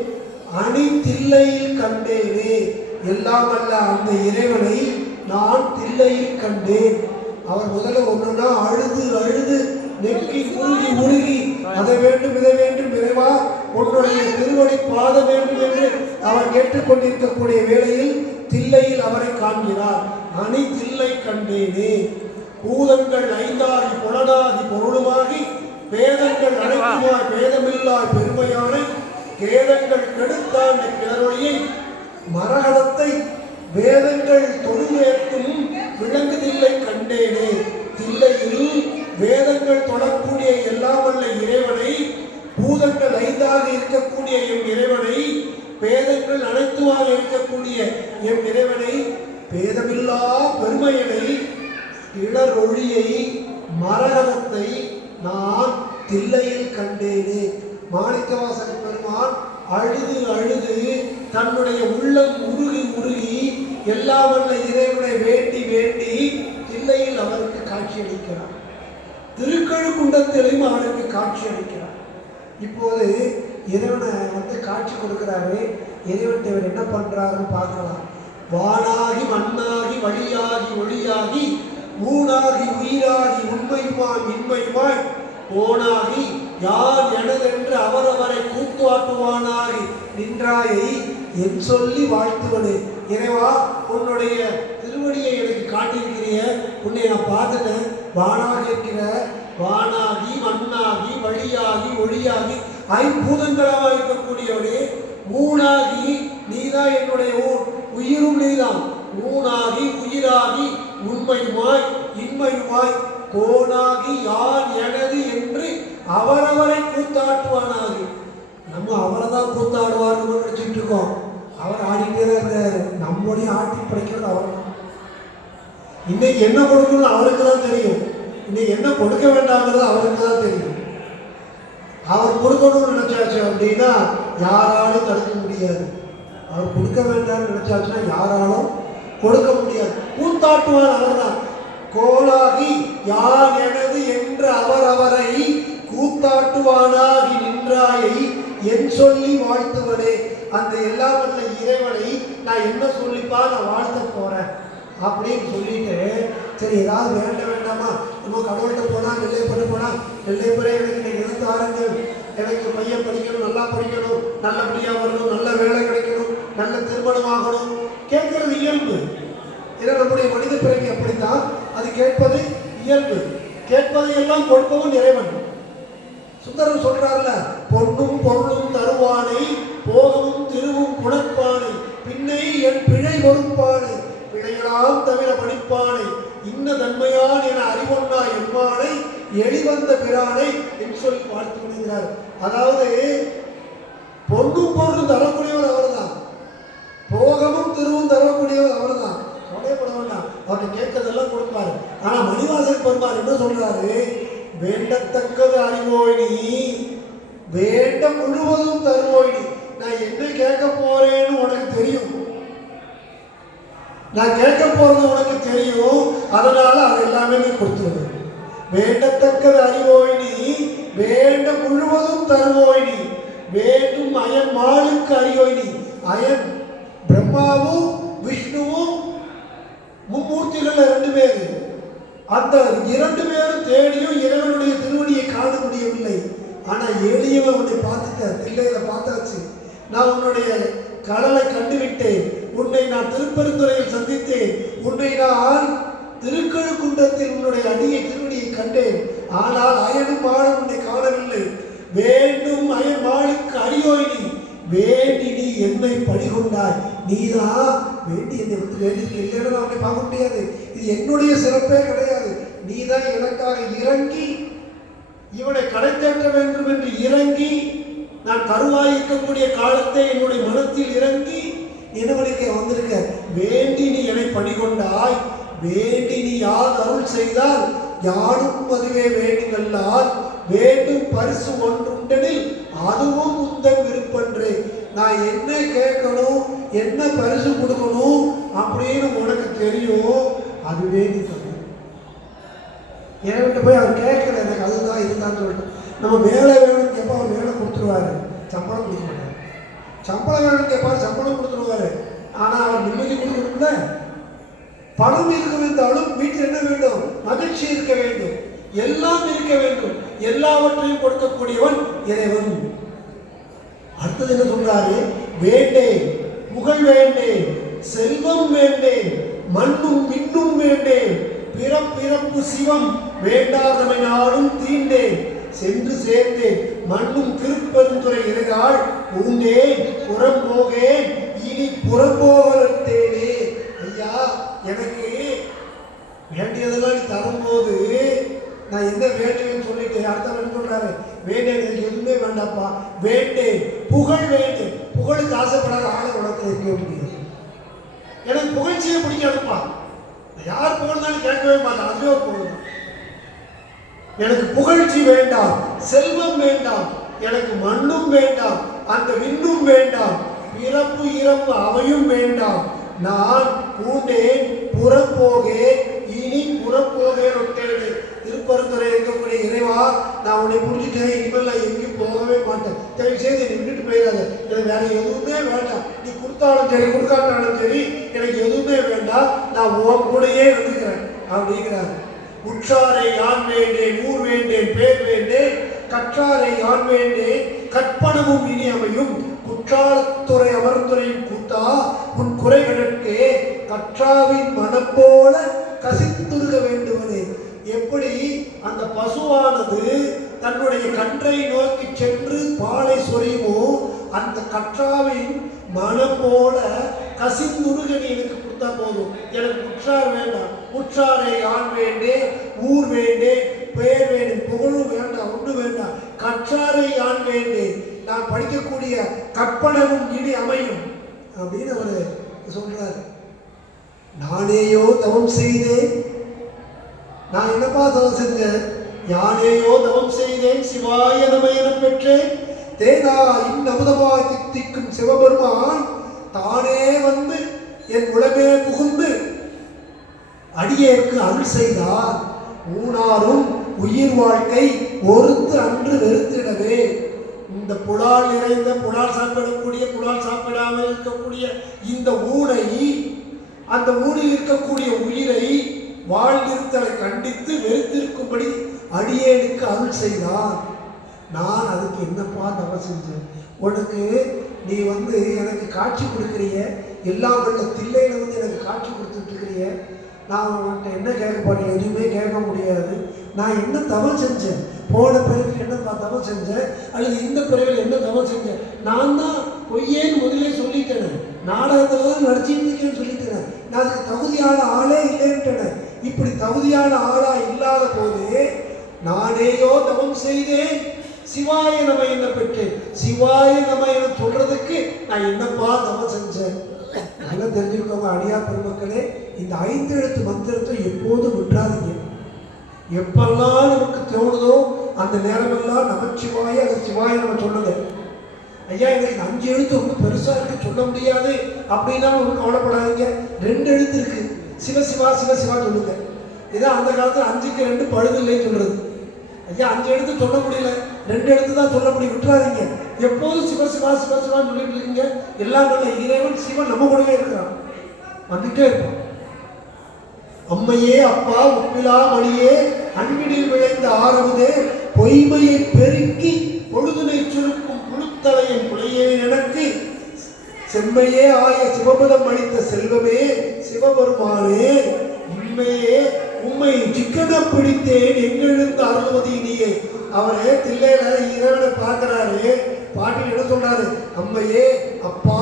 அணி தில்லையில் கண்டேனே. எல்லாம் அல்ல அந்த இறைவனை நான் தில்லையில் கண்டேன். அவர் முதல்ல ஒன்றுனா அழுது அழுது நெக்கி உருகி உருகி அதை வேண்டும் இதை வேண்டும் இறைவா உன்னுடைய திருவடி பாத வேண்டும் என்று அவர் கேட்டுக்கொண்டிருக்கக்கூடிய வேளையில் தில்லையில் அவரை காண்கிறார். அணி தில்லை கண்டேனே. பூதங்கள் ஐந்தாகி புலனாகி பொருளுமாகி வேதங்கள் அனைத்துமாய் வேதமில்லாய் பெருமையானை வேதங்கள் கெடுத்தாண்ட கிளரொழியை மரகதத்தை வேதங்கள் தொழுவேற்கும் விளங்குதில்லை கண்டேனே. தில்லையில் வேதங்கள் தொடரக்கூடிய எல்லாம் வல்ல இறைவனை, பூதங்கள் ஐந்தாக இருக்கக்கூடிய எம் இறைவனை, வேதங்கள் அனைத்துமாக இருக்கக்கூடிய எம் இறைவனை, வேதமில்லா பெருமையனை, இளரொழியை, மரகதத்தை நான் தில்லையில் கண்டேனே. மாணிக்கவாசக பெருமான் அழுது அழுது தன்னுடைய உள்ளம் உருகி உருகி எல்லாம் வல்ல இறைவனை வேண்டி வேண்டி தில்லையில் அவருக்கு காட்சி அளிக்கிறார். திருக்கழுக்குண்டத்திலையும் அவருக்கு காட்சி அளிக்கிறார். இப்போது இறைவனை வந்து காட்சி கொடுக்கிறாரு. இறைவன் இவர் என்ன பண்றாருன்னு பார்க்கலாம். வானாகி மண்ணாகி வழியாகி ஒளியாகி ஊனாகி உயிராகி உண்மையுமாய் இன்மையுமாய் ஓனாகி யார் எனதென்று அவரவரை கூத்தாட்டுவானாகி நின்றாயை என் சொல்லி வாழ்த்துவனே. இறைவா உன்னுடைய திருவடியை எனக்கு காட்டியிருக்கிறிய, உன்னை நான் பார்த்துட்டேன். வானாகி இருக்கிற, வானாகி மண்ணாகி வழியாகி ஒளியாகி ஐம்பூதங்களாக இருக்கக்கூடியவனே, மூணாகி நீதான் என்னுடைய ஊன், உயிரும் நீதான். ஊனாகி உயிராகி உண்மையுமாய் இன்மையுமாய் கோனாகி யான் எனது என்று அவரவரை கூத்தாட்டுவானாகி. நம்ம அவரை தான் கூத்தாடுவார்னு நினைச்சிட்டு இருக்கோம். அவர் ஆடிட்டே தான் இருந்தார். நம்முடைய ஆட்டி படைக்கிறது அவர் தான். இன்னைக்கு என்ன கொடுக்கணும்னு அவருக்கு தான் தெரியும். இன்னைக்கு என்ன கொடுக்க வேண்டாங்கிறது அவருக்கு தான் தெரியும். அவர் கொடுக்கணும்னு நினைச்சாச்சு அப்படின்னா யாராலும் தடுக்க முடியாது. அவர் கொடுக்க வேண்டாம்னு நினைச்சாச்சுன்னா யாராலும் கொடுக்க முடியாது. கூத்தாட்டுவார் அவர் தான். கோலாகி யான் எனது என்று அவரவரை கூத்தாட்டுவானாகி நின்றாயை என் சொல்லி வாழ்த்துவனே. அந்த எல்லாம் வல்ல இறைவனை நான் என்ன சொல்லிப்பா நான் வாழ்த்த போறேன் அப்படின்னு சொல்லிட்டு, சரி ஏதாவது வேண்ட வேண்டாமா, நம்ம கடவுள்கிட்ட போனா நெல்லைப்புற போனா நெல்லைப்புற எனக்கு எதிர்த்து ஆரங்கள், எனக்கு பையன் படிக்கணும், நல்லா படிக்கணும், நல்லபடியா வரணும், நல்ல வேலை கிடைக்கணும், நல்ல திருமணம் ஆகணும் கேட்கறது இயல்பு. ஏன்னா நம்முடைய மனித பிறவி அப்படித்தான். அது கேட்பது இயல்பு. கேட்பதை எல்லாம் கொடுப்பவன் இறைவன். சுந்தரன் சொல்றாருல, பொன்னும் பொருளும் தருவானை போகமும் திருவும் குணப்பானை பின்னை என் பிழை பொறுப்பானை பிழையெல்லாம் தவிர படிப்பானை இன்ன தன்மையான் என அறிவொன்னா எம்மானை எளிவந்த பிரானை என்று சொல்லி வாழ்த்து விடுகிறார். அதாவது பொன்னும் பொருளும் தரக்கூடியவர் அவர் தான், போகமும் திருவும் தரக்கூடியவர் அவர் தான். கவலைப்பட வேண்டாம், அவர்கிட்ட கேட்கறதெல்லாம் கொடுப்பாரு. ஆனா மணிவாசன் பெருமாள் என்ன சொல்றாரு, வேண்டத்தக்கது அறிவோய் நீ, வேண்ட முழுவதும் தருவோய் நீ. நான் என்ன கேட்க போறேன்னு உனக்கு தெரியும், நான் கேட்க போறது உனக்கு தெரியும், அதனால அது எல்லாமே நீ கொடுத்துருது. வேண்டத்தக்கது அறிவோய் நீ, வேண்ட முழுவதும் தருவோய் நீ, வேண்டும் அயன் மாளுக்கு அறியோய் நீ. அயன் பிரம்மாவும் விஷ்ணுவும் மும்மூர்த்திகள் 2 பேர். அந்த 2 பேரும் தேடியும் இறைவனுடைய திருவடியை காண முடியவில்லை. ஆனா எளியவன் உன்னை பார்த்துட்ட, இல்லையில பார்த்தாச்சு, நான் உன்னுடைய கடலை கண்டுவிட்டேன், உன்னை நான் திருப்பெருந்துறையில் சந்தித்தேன், உன்னை நான் திருக்கழுக்குன்றத்தில் உன்னுடைய திருவடியை கண்டேன். ஆனால் அயனும் மாளும் உன்னை காணவில்லை. வேண்டும் அயன் மாளுக்கு அறியோய் நீ, வேண்டி நீ என்னை பணிகொண்டாய். நீதான் வேண்டி என்னை வந்து வேண்டி இல்லைன்னு அவனை பார்க்க முடியாது. இது என்னுடைய சிறப்பே கிடையாது. நீதான் எனக்காக இறங்கி இவனை கடை தேற்ற வேண்டும் என்று இறங்கி, நான் கருவாய் இருக்கக்கூடிய காலத்தை என்னுடைய மனத்தில் இறங்கி நினைவளிக்க வந்திருக்க. வேண்டி நீ என்னை பணிகொண்டாய், வேண்டி நீ யார் அருள் செய்தால் யாருக்கும் அதுவே வேண்டினல்லால் வேண்டும் பரிசு ஒன்றுண்டனில் அதுவும் உந்தன் விருப்பன்றே. நான் என்ன கேட்கணும், என்ன பரிசு கொடுக்கணும் அப்படின்னு உனக்கு தெரியும், அதுவே நீ சொல்லு. என்கிட்ட போய் அவர் கேட்கல, எனக்கு அதுதான் இதுதான் சொல்லிட்டு. நம்ம வேலை வேணும்னு கேட்பா, அவர் வேலை கொடுத்துருவாரு, சம்பளம் கொடுக்க மாட்டார். சம்பளம் வேணும்னு கேட்பாரு, சம்பளம் கொடுத்துருவாரு. ஆனால் அவர் நிம்மதி கொடுக்கணும்ல. பணம் இருக்க இருந்தாலும் வீட்டில் என்ன வேண்டும், மகிழ்ச்சி இருக்க வேண்டும், எல்லாம் இருக்க வேண்டும். எல்லாவற்றையும் கொடுக்கக்கூடியவன் இறைவன். அடுத்தது என்ன சொல்றாரு, வேண்டேன் புகழ் வேண்டேன், செல்வம் வேண்டேன், மண்ணும் விண்ணும் வேண்டேன், பிறப்பிறப்பு சிவம் வேண்டாதமை நாளும் தீண்டேன், சென்று சேர்ந்தேன் மண்ணும் திருப்பெருந்துறை இறைகாள் பூண்டேன் புறம் போகேன் இனி புறம்போகலட்டேனே. ஐயா, எனக்கு வேண்டியதெல்லாம் நீ தரும்போது நான் என்ன வேண்டேன்னு சொல்லிட்டு அடுத்த என்ன சொல்றாரு, வேண்டேன் எனக்கு எதுவுமே வேண்டாப்பா, வேண்டேன் புகழ் வேண்டேன். புகழுக்கு ஆசைப்படாத ஆளை உலகத்தில் இருக்க முடியாது. எனக்கு புகழ்ச்சியை பிடிக்காதுப்பா, யார் புகழ்ந்தாலும் கேட்கவே மாட்டேன், அதுவே ஒரு புகழ். எனக்கு புகழ்ச்சி வேண்டாம், செல்வம் வேண்டாம், எனக்கு மண்ணும் வேண்டாம், அந்த விண்ணும் வேண்டாம், பிறப்பு இறப்பு அவையும் வேண்டாம். நான் பூண்டேன் புறப்போகேன் இனி புறப்போகேன் ஒட்டேன். திருப்பரந்துரை இருக்கக்கூடிய இறைவா, நான் உன்னை புரிஞ்சுட்டேன், இனிமேல் நான் எங்கேயும் போகவே மாட்டேன், தயவு செய்து என்னை விட்டுட்டு போயிடாத, எனக்கு வேற எதுவுமே வேண்டாம், நீ கொடுத்தாலும் சரி கொடுக்காட்டாலும் சரி எனக்கு எதுவுமே வேண்டாம், நான் உன் கூடையே இருக்கிறேன் அப்படிங்கிறார். உற்றாரை யான் வேண்டேன், ஊர் வேண்டேன், பேர் வேண்டேன், கற்றாரை யான் வேண்டேன், கற்பனமும் இனி அமையும், குற்றாலத்துறை அமர்ந்துரையும் கூத்தா உன் குறைகளுக்கே கற்றாவின் மனம் போல கசித்துருக வேண்டுவனே. எப்படி அந்த பசுவானது தன்னுடைய கன்றை நோக்கி சென்று பாலை சொரியுமோ, அந்த கற்றாவின் மனம் போல கசிந்துருக நீ எனக்கு கொடுத்தா போதும். எனக்கு உற்றார் வேண்டாம், உற்றாரை ஆண் வேண்டேன், ஊர் வேண்டேன், பெயர் வேண்டும், புகழும் வேண்டாம், ஒன்று வேண்டாம், கற்றாரை ஆண் வேண்டேன், நான் படிக்கக்கூடிய கற்பனவும் இனி அமையும் அப்படின்னு அவர் சொல்றாரு. நானேயோ தவம் செய்தேன், நான் என்னப்பா தவம் செஞ்சேன்? யானேயோ தவம் செய்தேன், சிவாய நம என பெற்றேன். தேனா இன்னமுதமாய் தித்திக்கும் சிவபெருமான் தானே வந்து என் உலகே புகுந்து அடியேற்கு அருள் செய்தார். ஊனாரும் உயிர் வாழ்க்கை ஒருத்து அன்று வெறுத்திடவே. இந்த புலால் நிறைந்த, புலால் சாப்பிடக்கூடிய, புலால் சாப்பிடாமல் இருக்கக்கூடிய இந்த ஊனை, அந்த ஊனில் இருக்கக்கூடிய உயிரை வாழ்ந்திருத்தலை கண்டித்து வெறுத்திருக்கும்படி அடியேனுக்கு அருள் செய்தார். நான் அதுக்கு என்னப்பா தவம் செஞ்சேன்? உனக்கு நீ வந்து எனக்கு காட்சி கொடுக்குறிய, எல்லாம் வல்ல தில்லையில வந்து எனக்கு காட்சி கொடுத்துட்டு இருக்கிறிய, நான் உன்கிட்ட என்ன கேட்க போறேன்? எதுவுமே கேட்க முடியாது. நான் என்ன தவம் செஞ்சேன்? போன பிறகு என்ன தவம் செஞ்சேன், அல்லது இந்த பிறகு என்ன தவம் செஞ்சேன்? நான் தான் பொய்யேன்னு முதலே சொல்லிட்டேன், நாடகத்தில் தான் நடிச்சிட்டு இருக்கேன்னு சொல்லிட்டேன், நான் அதுக்கு தகுதியான ஆளே இல்லைன்ட்டேன். இப்படி தகுதியான ஆளா இல்லாத போது நானேயோ தவம் செய்தேன், சிவாய நம என்ன பெற்றேன். சிவாய நம என சொல்றதுக்கு நான் என்னப்பா தவம் செஞ்சேன்? நல்லா தெரிஞ்சுக்கோங்க அடியார் பெருமக்களே, இந்த 5 எழுத்து மந்திரத்தை எப்போதும் விட்டுறாதீங்க. எப்பெல்லாம் நமக்கு தோணுதோ அந்த நேரமெல்லாம் நமச்சிவாய, அது சிவாய நம்ம சொல்லுங்க. ஐயா எனக்கு 5 எழுத்து ரொம்ப பெருசா இருக்கு, சொல்ல முடியாது அப்படின்னா ஒன்றும் கவலைப்படாதீங்க. 2 எழுத்து இருக்கு, சிவசிவா சிவசிவா சொல்லுங்க. இதான் அந்த காலத்தில் 5க்கு 2 பழுதில்லைன்னு சொல்றது. ஐயா 5 எழுத்து சொல்ல முடியல, 2 எழுத்து தான் சொல்ல முடியும், விட்டுறாதீங்க. எப்போதும் சிவசிவா சிவசிவான்னு சொல்லிட்டு இருக்கீங்க. எல்லாம் நல்ல இறைவன் சிவன் நம்ம கூடவே இருக்கிறான், வந்துட்டே இருப்பான். அம்மையே அப்பா உப்பிலா மணியே அன்பினில் விளைந்த ஆரமுதே பொய்மையை பெருக்கி பொழுதுனை சுருக்கும் புழுத்தலையின் புலையே எனக்கு செம்மையே ஆய சிவபதம் அளித்த செல்வமே சிவபெருமானே உண்மையே உண்மை சிக்கன பிடித்தேன் எங்கெழுந்து அருள்வதி நீயே. அவரே தில்லையில இறைவனை பார்க்கிறாரு, பாட்டில் என்ன சொல்றாரு? அம்மையே அப்பா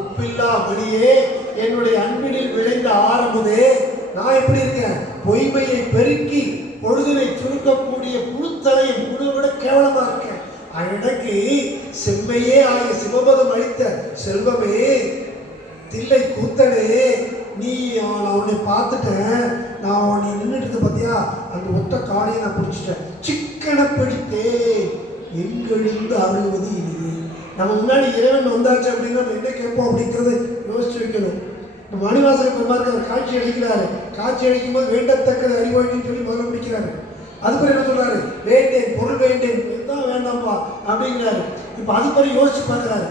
உப்பில்லா மணியே என்னுடைய அன்பினில் விளைந்த ஆரமுதே, நான் எப்படி இருக்கேன்? பொய்மையை பெருக்கி பொழுதினை சுருக்கக்கூடிய புழுத்தலையும் புழுவை விட கேவலமா இருக்கேன். எனக்கு செம்மையே ஆகிய சிவபதம் அளித்த செல்வமே தில்லை கூத்தனே, நீ நான் உன்னை பார்த்துட்டேன், நான் நீ நின்றுட்டு பார்த்தியா அந்த ஒத்த காடையை நான் பிடிச்சிட்டேன், சிக்கனை பிடித்தேன் எங்கெழுந்து அருள்வது இனியே. நம்ம முன்னாடி இறைவன் வந்தாச்சு அப்படின்னா நம்ம என்ன கேட்போம் அப்படிங்கிறத யோசிச்சு வைக்கணும். நம்ம மணிவாசக பெருமாருக்கு அவர் காட்சி அளிக்கிறாரு, காட்சி அளிக்கும் போது வேண்டத்தக்கது அறிவாயின்னு சொல்லி முதல்ல பிடிக்கிறாரு. அதுக்கு என்ன சொல்றாரு? வேண்டேன் பொருள் வேண்டேன் தான் வேண்டாம்ப்பா அப்படிங்கிறாரு. இப்போ அது பிறகு யோசிச்சு பார்க்குறாரு,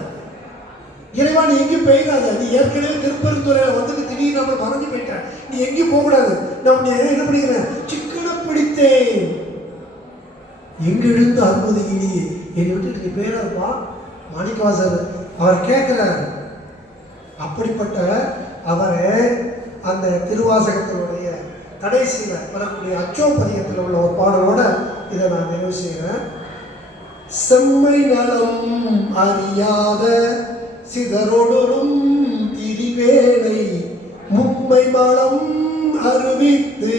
இறைவா நீ எங்கேயும் போயிடாத, நீ ஏற்கனவே திருப்பெருந்துறையில வந்துட்டு திடீர்னு நம்மளை மறந்து போயிட்டேன், நீ எங்கேயும் போகக்கூடாது, நான் என்ன பண்ணிக்கிறேன்? சிக்கனை பிடித்தேன் எங்கெழுந்து அற்புத இனியே, என்னை விட்டுட்டு நீ போயிடாதுப்பா. மாணிக்கவாசகர் அவர் கேட்கிறாரு. அப்படிப்பட்ட அவரை அந்த திருவாசகத்தினுடைய கடைசியில் வரக்கூடிய அச்சோப்பதிகத்தில் உள்ள ஒரு பாடலோட இதை நான் நிறைவு செய்கிறேன். செம்மை நலம் அறியாத சிதறொடும் திரிவேலை மும்மை மலம் அறிவித்து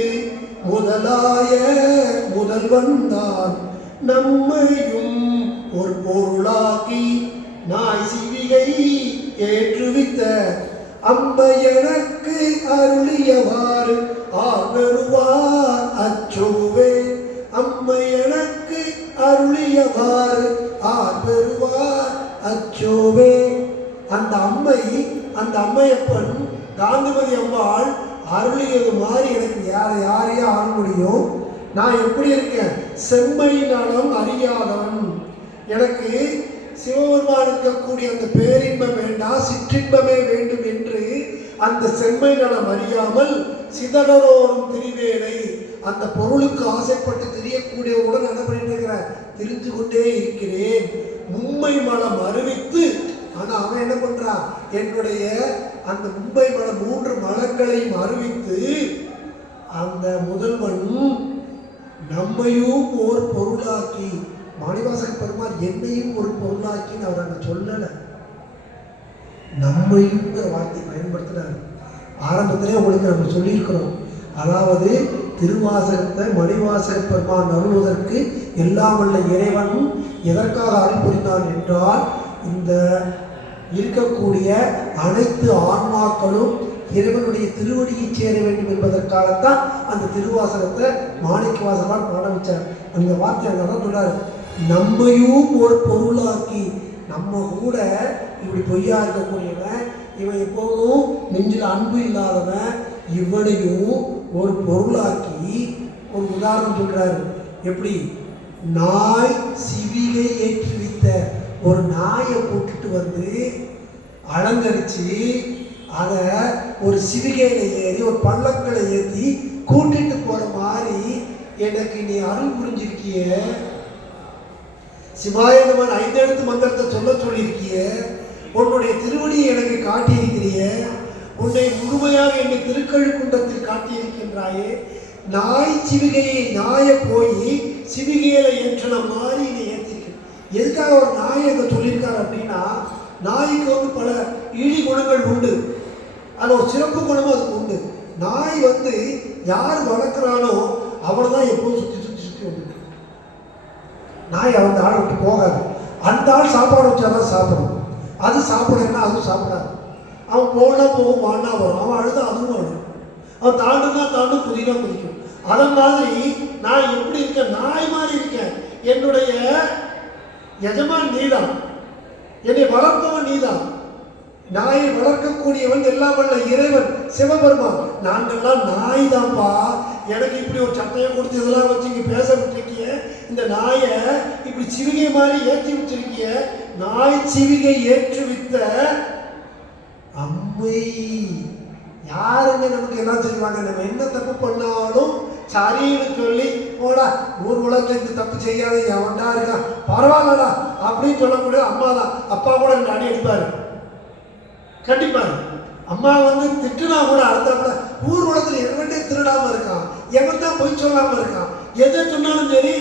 முதலாய முதல்வந்தான் நம்மையும் ஒரு பொருளாக்கி நாய் சிவிகை ஏற்றுவித்த அம்மை எனக்கு அருளியவாறு ஆர்வருவார் அச்சோவே. அம்மை எனக்கு அருளியவாறு ஆர்வருவார் அச்சோவே. அந்த அம்மை, அந்த அம்மையப்பன் காந்திமதி அம்மாள் அருளியது மாதிரி எனக்கு யாரையா ஆள முடியும்? நான் எப்படி இருக்கேன்? செம்மை நலம் அறியாதவன். எனக்கு சிவபெருமான் இருக்கக்கூடிய அந்த பேரின்பம் வேண்டாம், சிற்றின்பமே வேண்டும் என்று அந்த செம்மை நலம் அறியாமல் சிதறோரும் திரிவேலை, அந்த பொருளுக்கு ஆசைப்பட்டு திரியக்கூடியவுடன் என்ன பண்ணிட்டு இருக்கிறேன்? திரிஞ்சு கொண்டே இருக்கிறேன். மும்மை மலம் அறிவித்து, ஆனா அவன் என்ன பண்றான்? என்னுடைய அந்த மும்பை மலம் 3 மலங்களையும் அறிவித்து அந்த முதல்வன் நம்மையும் ஒரு பொருளாக்கி, மாணிவாசக பெருமாள் என்னையும் ஒரு பொருளாக்கின்னு அவர் அங்கே சொல்லலை. நம்மையுங்கிற வார்த்தை பயன்படுத்தினார். ஆரம்பத்திலே உங்களுக்கு நம்ம சொல்லியிருக்கிறோம். அதாவது திருவாசகத்தை மணிவாசக பெருமான் அருள்வதற்கு எல்லாம் வல்ல இறைவன் எதற்காக அருள் புரிந்தான் என்றால், இந்த இருக்கக்கூடிய அனைத்து ஆன்மாக்களும் இறைவனுடைய திருவடியை சேர வேண்டும் என்பதற்காகத்தான் அந்த திருவாசகத்தை மாணிக்க வாசகரால் பாட வச்சார். அந்த வார்த்தை அங்கே தான் சொல்றாரு, நம்மையும் ஒரு பொருளாக்கி. நம்ம கூட இப்படி பொய்யா இருக்கக்கூடியவன், இவன் எப்போதும் நெஞ்சில் அன்பு இல்லாதவன், இவனையும் ஒரு பொருளாக்கி. ஒரு உதாரணம் சொல்றாரு. எப்படி? நாய் சிவிகை ஏற்றி வைத்த ஒரு நாயை போட்டுட்டு வந்து அலங்கரிச்சு அதை ஒரு சிவிகையில ஏறி ஒரு பள்ளக்களை ஏற்றி கூட்டிட்டு போற மாதிரி எனக்கு நீ அருள் புரிஞ்சிருக்கிய. சிவாய நமன் 5 எழுத்து மந்திரத்தை சொல்ல சொல்லியிருக்கிய. உன்னுடைய திருவடியை எனக்கு காட்டியிருக்கிறிய. உன்னை முழுமையாக என்னை திருக்கழுக்குன்றத்தில் காட்டியிருக்கின்றாயே. நாய் சிவிகையை நாயை போய் சிவிகையில ஏற்றின மாதிரி என்னை ஏற்றிருக்க. எதுக்காக ஒரு நாயை அங்கே சொல்லியிருக்காரு அப்படின்னா, நாய்க்கு வந்து பல இழி குணங்கள் உண்டு. அது ஒரு சிறப்பு குணமும் அதுக்கு உண்டு. நாய் வந்து யார் வளர்க்குறானோ அவனை தான் எப்போதும் சுற்றி சுற்றி சுற்றி வந்துட்டு. நாய் அந்த ஆளை விட்டு போகாது. அந்த ஆள் சாப்பாடு வச்சாதான் சாப்பிடும். அது சாப்பிடலன்னா அதுவும் சாப்பிடாது. அவன் போனா போகும், வானா வரும். அவன் அழுதா அதுவும் அழுது. அவன் தாண்டுனா தாண்டும், குதினா குதிக்கும். அதன் மாதிரி நான் எப்படி இருக்கேன்? நாய் மாதிரி இருக்கேன். என்னுடைய எஜமான் நீதான், என்னை வளர்ப்பவன் நீதான். நாயை வளர்க்கக்கூடியவன் எல்லாம் வல்ல இறைவன் சிவபெருமான். நாங்கள்லாம் நாய் தான்ப்பா. எனக்கு இப்படி ஒரு சட்டையை கொடுத்து இதெல்லாம் வச்சு இங்கே பேச விட்டுருக்கிய. இந்த நாயை இப்படி சிவிகை மாதிரி ஏற்றி வச்சிருக்கிய. நாய் சிவிகை ஏற்றுவித்த அம்மை. யாருங்க நமக்கு எல்லாம் செய்வாங்க? நம்ம என்ன தப்பு பண்ணாலும் சரின்னு சொல்லி போடா, ஊர் உலகத்துல இந்த தப்பு செய்யாத எவன்டா இருக்கான், பரவாயில்லடா அப்படின்னு சொல்லக்கூடிய அம்மா தான். அப்பா கூட இந்த அடி அடிப்பாரு, கண்டிப்பாரு. அம்மா வந்து திட்டுனா கூட அடுத்த ஊர் உலகத்துல எவன்டே திருடாம இருக்கான், எவன் தான் பொய் சொல்லாம இருக்கான், எதை சொன்னாலும் சரி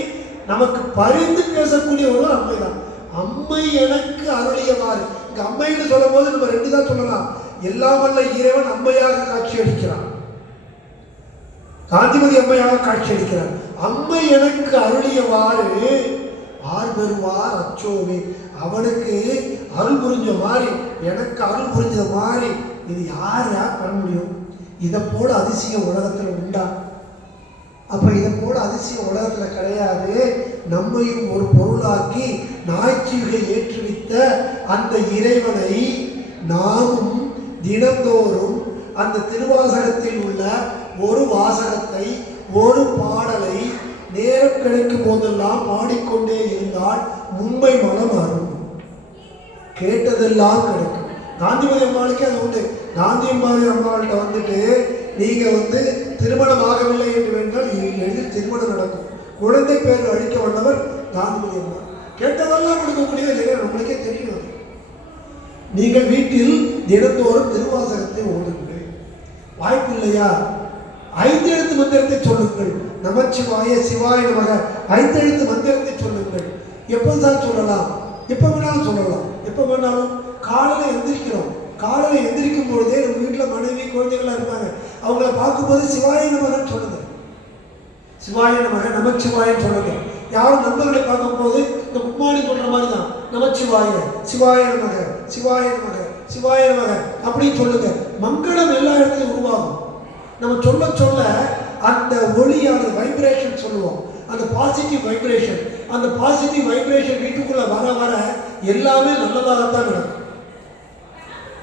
நமக்கு பரிந்து பேசக்கூடிய ஒரு அம்மை தான். அம்மை எனக்கு அருளியவாறு. இங்க அம்மைன்னு சொல்லும் போது நம்ம 2 தான் சொல்லலாம். எல்லாம் வல்ல இறைவன் அம்மையாக காட்சி அளிக்கிறான். காந்திமதி அம்மையாக காட்சி அளிக்கிறார். அம்மை எனக்கு அருளியவாறு ஆர் பெறுவார் அச்சோவே. அவனுக்கு அருள் புரிஞ்ச மாதிரி, எனக்கு அருள் புரிஞ்ச மாதிரி இது யார் பண்ண முடியும்? இதை போல அதிசயம் உலகத்தில் உண்டா? அப்ப இதை போல அதிசயம் உலகத்தில் கிடையாது. நம்மையும் ஒரு பொருளாக்கி நாய்ச்சியுகை ஏற்றுவித்த அந்த இறைவனை நாமும் தினந்தோறும் அந்த திருவாசகத்தில் உள்ள ஒரு வாசகத்தை, ஒரு பாடலை நேரம் கிடைக்கும் போதெல்லாம் பாடிக்கொண்டே இருந்தால் உண்மை மனம் அருள், கேட்டதெல்லாம் கிடைக்கும். காந்திமதி அம்மாளுக்கு அது உண்டு. காந்திமதி அம்மாள்கிட்ட வந்துட்டு நீங்க வந்து திருமணம் ஆகவில்லை என்று வேண்டால் எளிதில் திருமணம் நடக்கும். குழந்தை பேர் அழிக்க வந்தவர் காந்திமதி அம்மா. கேட்டதெல்லாம் கொடுக்கக்கூடிய இல்லையா? நம்மளுக்கே தெரியும். நீங்கள் வீட்டில் தினந்தோறும் திருவாசகத்தை ஓடுங்கள். வாய்ப்பு இல்லையா? 5 எழுத்து மந்திரத்தை சொல்லுங்கள். நமச்சிவாய சிவாய நமக 5 எழுத்து மந்திரத்தை சொல்லுங்கள். எப்போ தான் சொல்லலாம்? எப்போ வேணாலும் சொல்லலாம். எப்போ வேணாலும் காலையில் எந்திரிக்கிறோம். காலையில் எந்திரிக்கும் பொழுதே நம்ம வீட்டில் மனைவி குழந்தைகளாக இருப்பாங்க. அவங்கள பார்க்கும்போது சிவாய நமகன்னு சொல்லுங்க. சிவாய நமக நமச்சிவாயன்னு சொல்லுங்க. யாரும் நண்பர்களை பார்க்கும்போது இந்த குமாரி சொல்ற மாதிரி தான் நமச்சிவாய சிவாய நமக சிவாய நமக சிவாய நமக அப்படின்னு சொல்லுங்க. மங்களம் எல்லா இடத்துலையும் உருவாகும். நம்ம சொல்ல சொல்ல அந்த ஒளியானது வைப்ரேஷன் சொல்லுவோம். அந்த பாசிட்டிவ் வைப்ரேஷன், அந்த பாசிட்டிவ் வைப்ரேஷன் வீட்டுக்குள்ள வர வர எல்லாமே நல்லதாகத்தான் நடக்கும்.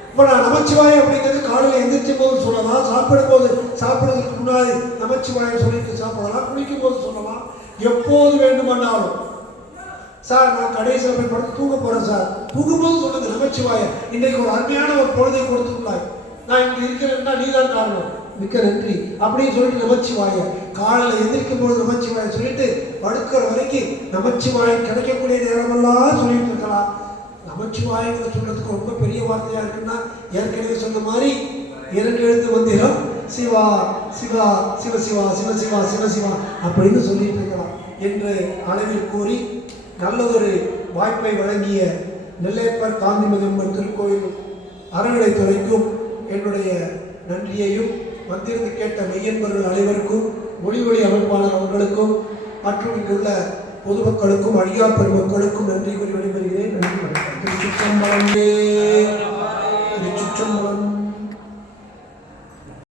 இப்போ நான் நமச்சிவாயம் அப்படிங்கிறது காலையில் எந்திரிச்சும் போது சொல்லலாம், சாப்பிடும் போது சாப்பிடுறதுக்கு முன்னாடி நமச்சிவாயம் சொல்லிட்டு சாப்பிடலாம், குளிக்கும் போது சொல்லலாம், எப்போது வேண்டுமானாலும். சார் நான் கடைசியில் போய் படுத்து தூங்க போறேன் சார், தூங்கும்போது சொல்லுங்க நமச்சிவாயம். இன்றைக்கு ஒரு அருமையான ஒரு பொழுதை கொடுத்துள்ளாய், நான் இங்கே இருக்கிறேன்னா நீ தான் காரணம், மிக்க நன்றி அப்படின்னு சொல்லிட்டு நமச்சிவாயம். காலையில் எந்திரிக்கும் பொழுது நமச்சிவாயம் சொல்லிட்டு படுக்கிற வரைக்கும் நமச்சிவாயம் கிடைக்கக்கூடிய நேரமெல்லாம் சொல்லிட்டு இருக்கலாம். நமச்சிவாயங்களை சொல்றதுக்கு ரொம்ப பெரிய வார்த்தையா இருக்குன்னா, ஏற்கனவே சொன்ன மாதிரி 2 எழுத்து மந்திரம் சிவா சிவா சிவ சிவா சிவ சிவா சிவ சிவா அப்படின்னு சொல்லிட்டு இருக்கலாம் என்று அளவில் கூறி நல்லதொரு வாய்ப்பை வழங்கிய நெல்லையப்பர் காந்திமதி அம்மன் திருக்கோயில் அறநிலைத்துறைக்கும் என்னுடைய நன்றியையும், வந்திருந்து கேட்ட மெய்யன்பர்கள் அனைவருக்கும், ஒளி அமைப்பாளர் அவர்களுக்கும் மற்றும் இங்குள்ள பொதுமக்களுக்கும் அடியார் பெருமக்களுக்கும் நன்றி கூறி விடைபெறுகிறேன். நன்றி வணக்கம். திருச்சிற்றம்பலம்.